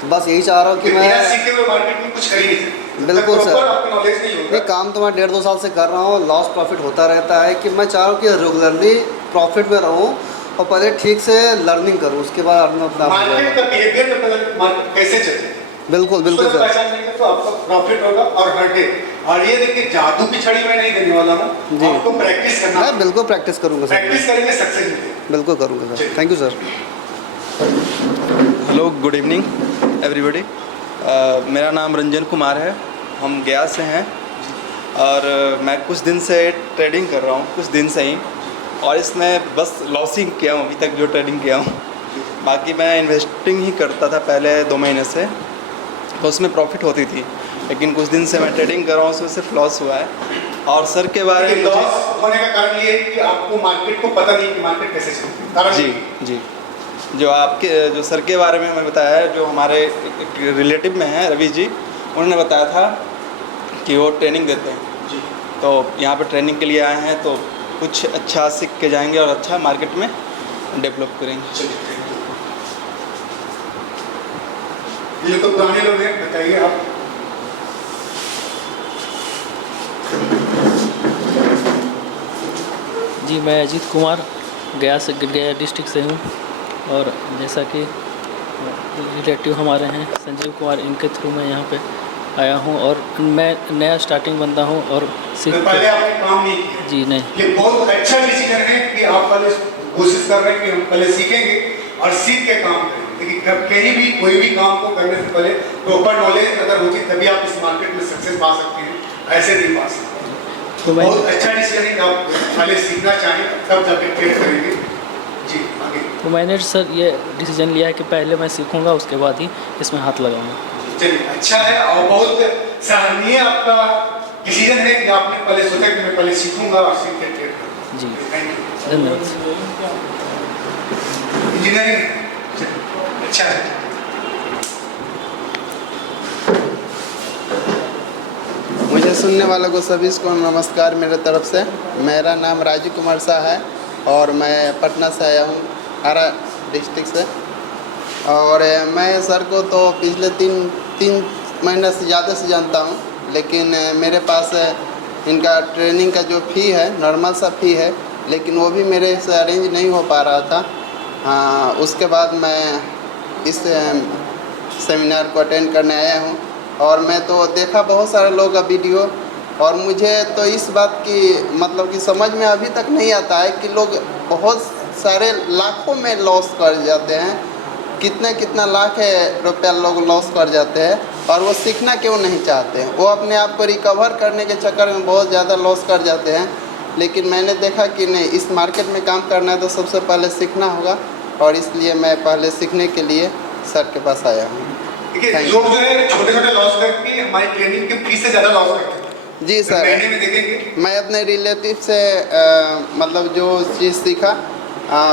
तो बस यही चाह रहा हूँ कि मैं सीखे हुए मार्केट में कुछ कर ही नहीं सकते। बिल्कुल सर, आपको नॉलेज नहीं होगा। ये काम तो मैं 1.5-2 साल से कर रहा हूँ, लॉस प्रॉफिट होता रहता है। कि मैं चाह रहा हूँ कि रेगुलरली प्रॉफिट में रहूँ और पहले ठीक से लर्निंग करूँ, उसके बाद अर्निंग अपना आप हो मार्केट जाएगा। का बिहेवियर में पहले मार्केट कैसे चलते, बिल्कुल बिल्कुल उसको सर, पहचान लेंगे तो आपका प्रॉफिट होगा। और हर डे, और ये देखिए जादू की छड़ी मैं नहीं देने वाला हूँ, जी। आपको प्रैक्टिस करना, मैं बिल्कुल प्रैक्टिस करूँगा सर, प्रैक्टिस करेंगे सक्सेस मिलेगी। बिल्कुल करूँगा sir. Thank you sir. Hello, good evening everybody. मेरा नाम रंजन कुमार है, हम गया से हैं और मैं कुछ दिन से ट्रेडिंग कर रहा हूँ, कुछ दिन से ही, और इसमें बस लॉसिंग किया हूँ अभी तक जो ट्रेडिंग किया हूँ। बाकी मैं इन्वेस्टिंग ही करता था पहले 2 महीने से, तो उसमें प्रॉफिट होती थी, लेकिन कुछ दिन से मैं ट्रेडिंग कर रहा हूँ, उसमें सिर्फ लॉस हुआ है। और सर के बारे में लॉस होने का कारण ये है कि आपको मार्केट को पता नहीं कि मार्केट कैसे चलती है। कारण जी, जो सर के बारे में हमें बताया है, जो हमारे एक रिलेटिव में है रवि जी, उन्होंने बताया था कि वो ट्रेनिंग देते हैं जी। तो यहाँ पे ट्रेनिंग के लिए आए हैं, तो कुछ अच्छा सीख के जाएंगे और अच्छा मार्केट में डेवलप करेंगे। ये तो पुराने लोग हैं, बताइए आप। जी, मैं अजीत कुमार गया डिस्ट्रिक्ट से हूँ, और जैसा कि रिलेटिव हमारे हैं संजीव कुमार, इनके थ्रू मैं यहाँ पे आया हूँ और मैं नया स्टार्टिंग बंदा हूँ और तो पहले आपने काम नहीं किया? जी नहीं। ये बहुत अच्छा डिसीजन है कि आप पहले कोशिश कर रहे हैं कि हम पहले सीखेंगे और सीख के काम करेंगे। लेकिन कहीं भी कोई भी काम को करने से पहले प्रॉपर नॉलेज अगर होती तभी आप इस मार्केट में सक्सेस पा सकते हैं, ऐसे नहीं पा सकते। तो मैं बहुत अच्छा डिसीजन है कि आप पहले सीखना चाहें तब जाके ट्रेड करेंगे। जी, आगे। तो मैंने सर ये डिसीजन लिया है कि पहले मैं सीखूंगा, उसके बाद ही इसमें हाथ लगाऊंगा। चलिए, अच्छा है और बहुत सराहनीय आपका डिसीजन है कि आपने पहले सोचा कि मैं पहले सीखूंगा और सीख के ट्रेड करूंगा। जी, थैंक यू। धन्यवाद। इंजीनियरिंग अच्छा है। मुझे सुनने वालों को सभी को नमस्कार मेरे तरफ से। मेरा नाम राजू कुमार शाह है और मैं पटना से आया हूँ, आरा डिस्ट्रिक्ट से। और मैं सर को तो पिछले तीन महीने से ज़्यादा से जानता हूँ, लेकिन मेरे पास इनका ट्रेनिंग का जो फ़ी है नॉर्मल सा फ़ी है, लेकिन वो भी मेरे से अरेंज नहीं हो पा रहा था। उसके बाद मैं इस सेमिनार को अटेंड करने आया हूँ और मैं तो देखा बहुत सारे लोगों का वीडियो, और मुझे तो इस बात की मतलब कि समझ में अभी तक नहीं आता है कि लोग बहुत सारे लाखों में लॉस कर जाते हैं, कितना लाख रुपया लोग लॉस कर जाते हैं और वो सीखना क्यों नहीं चाहते हैं। वो अपने आप को रिकवर करने के चक्कर में बहुत ज़्यादा लॉस कर जाते हैं। लेकिन मैंने देखा कि नहीं, इस मार्केट में काम करना है तो सबसे पहले सीखना होगा, और इसलिए मैं पहले सीखने के लिए सर के पास आया हूँ। देखिए, लोग जो है छोटे लॉस करके हमारी ट्रेनिंग की फीस से ज़्यादा लॉस करते हैं। जी सर, महीने में देखेंगे। मैं अपने रिलेटिव से मतलब जो चीज़ सीखा,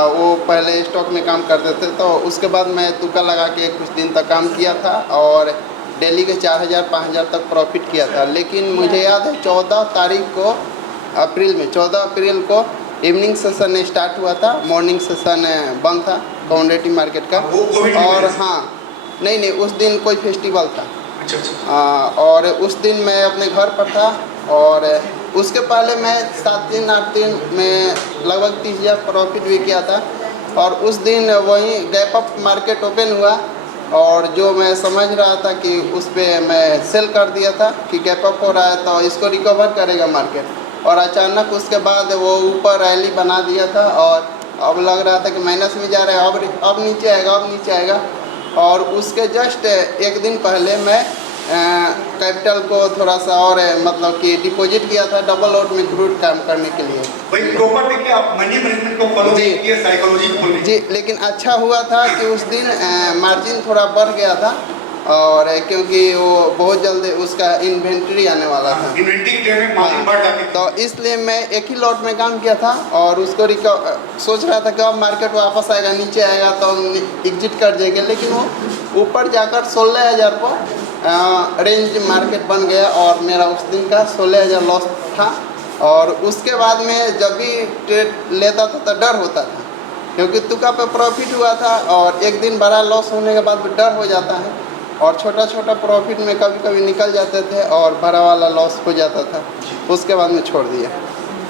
वो पहले स्टॉक में काम करते थे, तो उसके बाद मैं तुक्का लगा के कुछ दिन तक काम किया था और डेली के 4000-5000 तक प्रॉफिट किया था। लेकिन मुझे याद है 14 तारीख को चौदह अप्रैल को इवनिंग सेशन स्टार्ट हुआ था, मॉर्निंग सेशन बंद था कमोडिटी मार्केट का। और हाँ, नहीं, उस दिन कोई फेस्टिवल था। अच्छा। और उस दिन मैं अपने घर पर था, और उसके पहले मैं 7 दिन 8 दिन में लगभग 30,000 प्रॉफिट भी किया था। और उस दिन वहीं गैप अप मार्केट ओपन हुआ, और जो मैं समझ रहा था कि उस पर मैं सेल कर दिया था कि गैप अप हो रहा है तो इसको रिकवर करेगा मार्केट, और अचानक उसके बाद वो ऊपर रैली बना दिया था और अब लग रहा था कि माइनस में जा रहा है, अब नीचे आएगा। और उसके जस्ट एक दिन पहले मैं कैपिटल को थोड़ा सा और मतलब कि डिपॉजिट किया था डबल लॉट में क्रूड काम करने के लिए। वही प्रॉपर देखिए, आप मनी मैनेजमेंट को फॉलो किए, साइकोलॉजी को फॉलो जी। लेकिन अच्छा हुआ था कि उस दिन मार्जिन थोड़ा बढ़ गया था, और क्योंकि वो बहुत जल्दी उसका इन्वेंट्री आने वाला था, इन्वेंट्री के टाइम में मार्जिन बढ़ जाती है। तो इसलिए मैं एक ही लॉट में काम किया था और उसको सोच रहा था कि अब मार्केट वापस आएगा, नीचे आएगा तो हम एग्जिट कर जाएंगे। लेकिन वो ऊपर जाकर 16,000 को रेंज मार्केट बन गया और मेरा उस दिन का 16,000 लॉस था। और उसके बाद में जब भी ट्रेड लेता था तो डर होता था, क्योंकि तुक्का पे प्रॉफिट हुआ था, और एक दिन बड़ा लॉस होने के बाद डर हो जाता है, और छोटा प्रॉफिट में कभी निकल जाते थे और बड़ा वाला लॉस हो जाता था। उसके बाद में छोड़ दिया।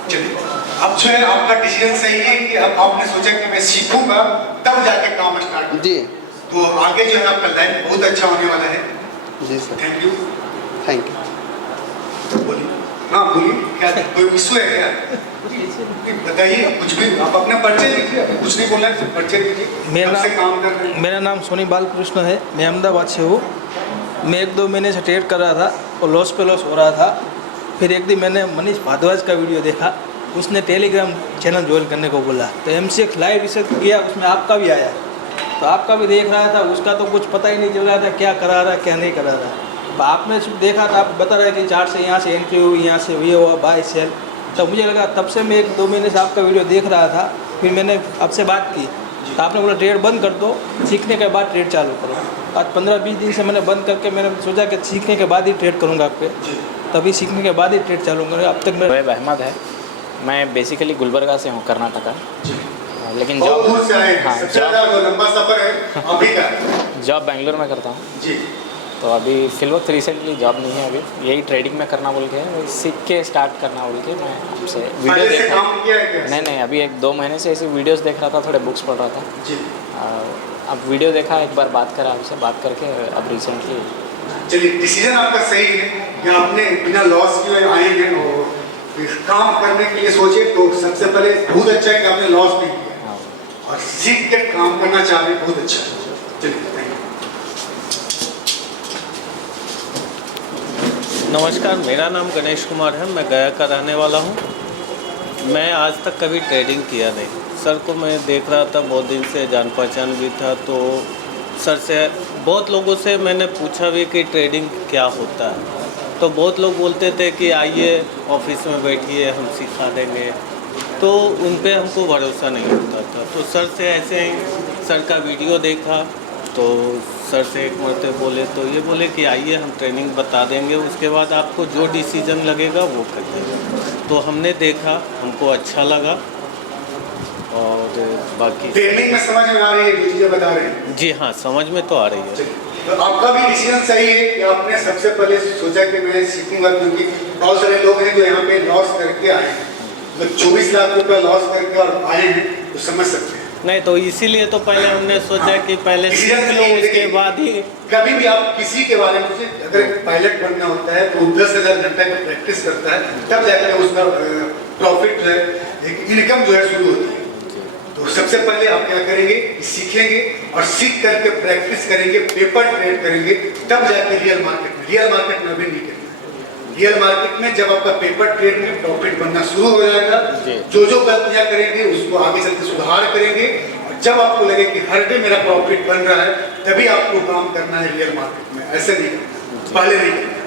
चलिए, अब जो है आपका डिसीजन सही है कि अब आपने सोचा कि मैं सीखूंगा तब जाके काम स्टार्ट। जी, तो आगे जो है आपका लाइफ बहुत अच्छा होने वाला है। जी sir, thank you. Thank you. बोलिए। हाँ बोलिए, क्या कोई इशू है क्या? बताइए कुछ भी, आप अपना परिचय दीजिए, कुछ नहीं बोलना है, परिचय दीजिए। मेरा नाम सोनी बालकृष्ण है, मैं अहमदाबाद से हूँ। मैं 1-2 महीने से ट्रेड कर रहा था और लॉस पे लॉस हो रहा था। फिर एक दिन मैंने मनीष भारद्वाज का वीडियो देखा, उसने टेलीग्राम चैनल ज्वाइन करने को बोला, तो MCX लाइव रिसर्च किया, उसमें आपका भी आया, तो आपका भी देख रहा था। उसका तो कुछ पता ही नहीं चल रहा था क्या करा रहा क्या नहीं करा रहा। तो आपने सिर्फ देखा था, आप बता रहे कि चार्ट से यहाँ से एंट्री हुई, यहाँ से ये हुआ बाय सेल, तब मुझे लगा, तब से मैं 1-2 महीने से आपका वीडियो देख रहा था। फिर मैंने आपसे बात की तो आपने बोला ट्रेड बंद कर दो, सीखने के बाद ट्रेड चालू करो। आज 15-20 दिन से मैंने बंद करके मैंने सोचा कि सीखने के बाद ही ट्रेड करूँगा आप पे, तभी सीखने के बाद ही ट्रेड चालू करूँगा। अब तक मेरा शोएब अहमद है, मैं बेसिकली गुलबर्गा से हूँ, कर्नाटका। लेकिन बहुत दूर से आए हैं, हाँ, सबसे ज़्यादा जो लंबा सफर है अभी का। जॉब बेंगलोर में करता हूँ। जी, तो अभी फिलवक्त रिसेंटली जॉब नहीं है, अभी यही ट्रेडिंग में करना बोल के, वही सीख के स्टार्ट करना बोल के मैं आपसे वीडियो पहले से देख काम रहा किया है क्या? नहीं, अभी 1-2 महीने से ऐसी वीडियोस देख रहा था, थोड़े बुक्स पढ़ रहा था। जी, अब वीडियो देखा, एक बार बात करा आपसे, बात करके अब रिसेंटली। चलिए डिसीजन आपका सही है कि आपने बिना लॉस के आए हैं और काम करने के लिए सोचे, तो सबसे पहले बहुत अच्छा है कि आपने लॉस नहीं किया और सीख कर काम करना चाह रहे हैं, बहुत अच्छा है। चलिए थैंक यू। नमस्कार, मेरा नाम गणेश कुमार है, मैं गया का रहने वाला हूँ। मैं आज तक कभी ट्रेडिंग किया नहीं। सर को मैं देख रहा था, बहुत दिन से जान पहचान भी था, तो सर से बहुत लोगों से मैंने पूछा भी कि ट्रेडिंग क्या होता है, तो बहुत लोग बोलते थे कि आइए ऑफिस में बैठिए हम सिखा देंगे, तो उन पे हमको भरोसा नहीं होता था। तो सर से ऐसे ही सर का वीडियो देखा, तो सर से एक मरते बोले, तो ये बोले कि आइए हम ट्रेनिंग बता देंगे, उसके बाद आपको जो डिसीजन लगेगा वो कर देंगे। तो हमने देखा, हमको अच्छा लगा और बाकी ट्रेनिंग में समझ में आ रही है जो चीज़ें बता रहे हैं? जी हाँ, समझ में तो आ रही है। तो आपका भी डिसीजन सही है कि आपने सबसे पहले सोचा कि मैं सीखूंगा, क्योंकि बहुत सारे लोग हैं जो यहाँ पे लॉस करके आए हैं, मतलब 24 लाख रुपया लॉस करके और आए हैं, तो समझ सकते हैं। नहीं तो इसीलिए तो पहले हमने सोचा कि पहले सीख लो, उसके बाद ही। कभी भी आप किसी के बारे में अगर पायलट बनना होता है तो 10,000 घंटे का प्रैक्टिस करता है, तब जाकर उसका प्रॉफिट जो है, एक इनकम जो है शुरू होती है। तो सबसे पहले आप क्या करेंगे, सीखेंगे और सीख करके प्रैक्टिस करेंगे, पेपर ट्रेड करेंगे, तब जाकर रियल मार्केट में अभी नहीं करेंगे। रियल मार्केट में जब आपका पेपर ट्रेड में प्रॉफिट बनना शुरू हो जाएगा, जो गलतियां करेंगे उसको आगे चलकर सुधार करेंगे, और जब आपको लगे कि हर डे मेरा प्रॉफिट बन रहा है, तभी आपको काम करना है रियल मार्केट में, ऐसे नहीं करना, पहले नहीं करना।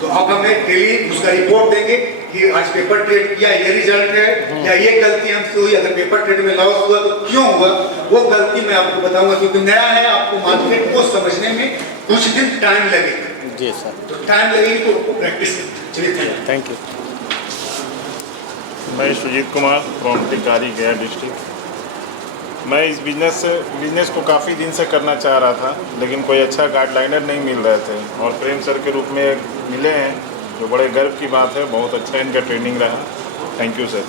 तो आप हमें डेली उसका रिपोर्ट देंगे कि आज पेपर ट्रेड किया, ये रिजल्ट है, या ये गलती हमसे हुई, अगर पेपर ट्रेड में लॉस हुआ तो क्यों हुआ, वो गलती मैं आपको बताऊंगा, क्योंकि नया है, आपको मार्केट को समझने में कुछ दिन टाइम लगेगा। जी सर, तो टाइम लगेगी तो प्रैक्टिस। चलिए थैंक यू। मैं सुजीत कुमार फ्रॉम टिकारी गया डिस्ट्रिक्ट। मैं इस बिजनेस को काफ़ी दिन से करना चाह रहा था, लेकिन कोई अच्छा गाइडलाइनर नहीं मिल रहे थे, और प्रेम सर के रूप में मिले हैं, जो बड़े गर्व की बात है। बहुत अच्छा इनका ट्रेनिंग रहा। Thank you sir.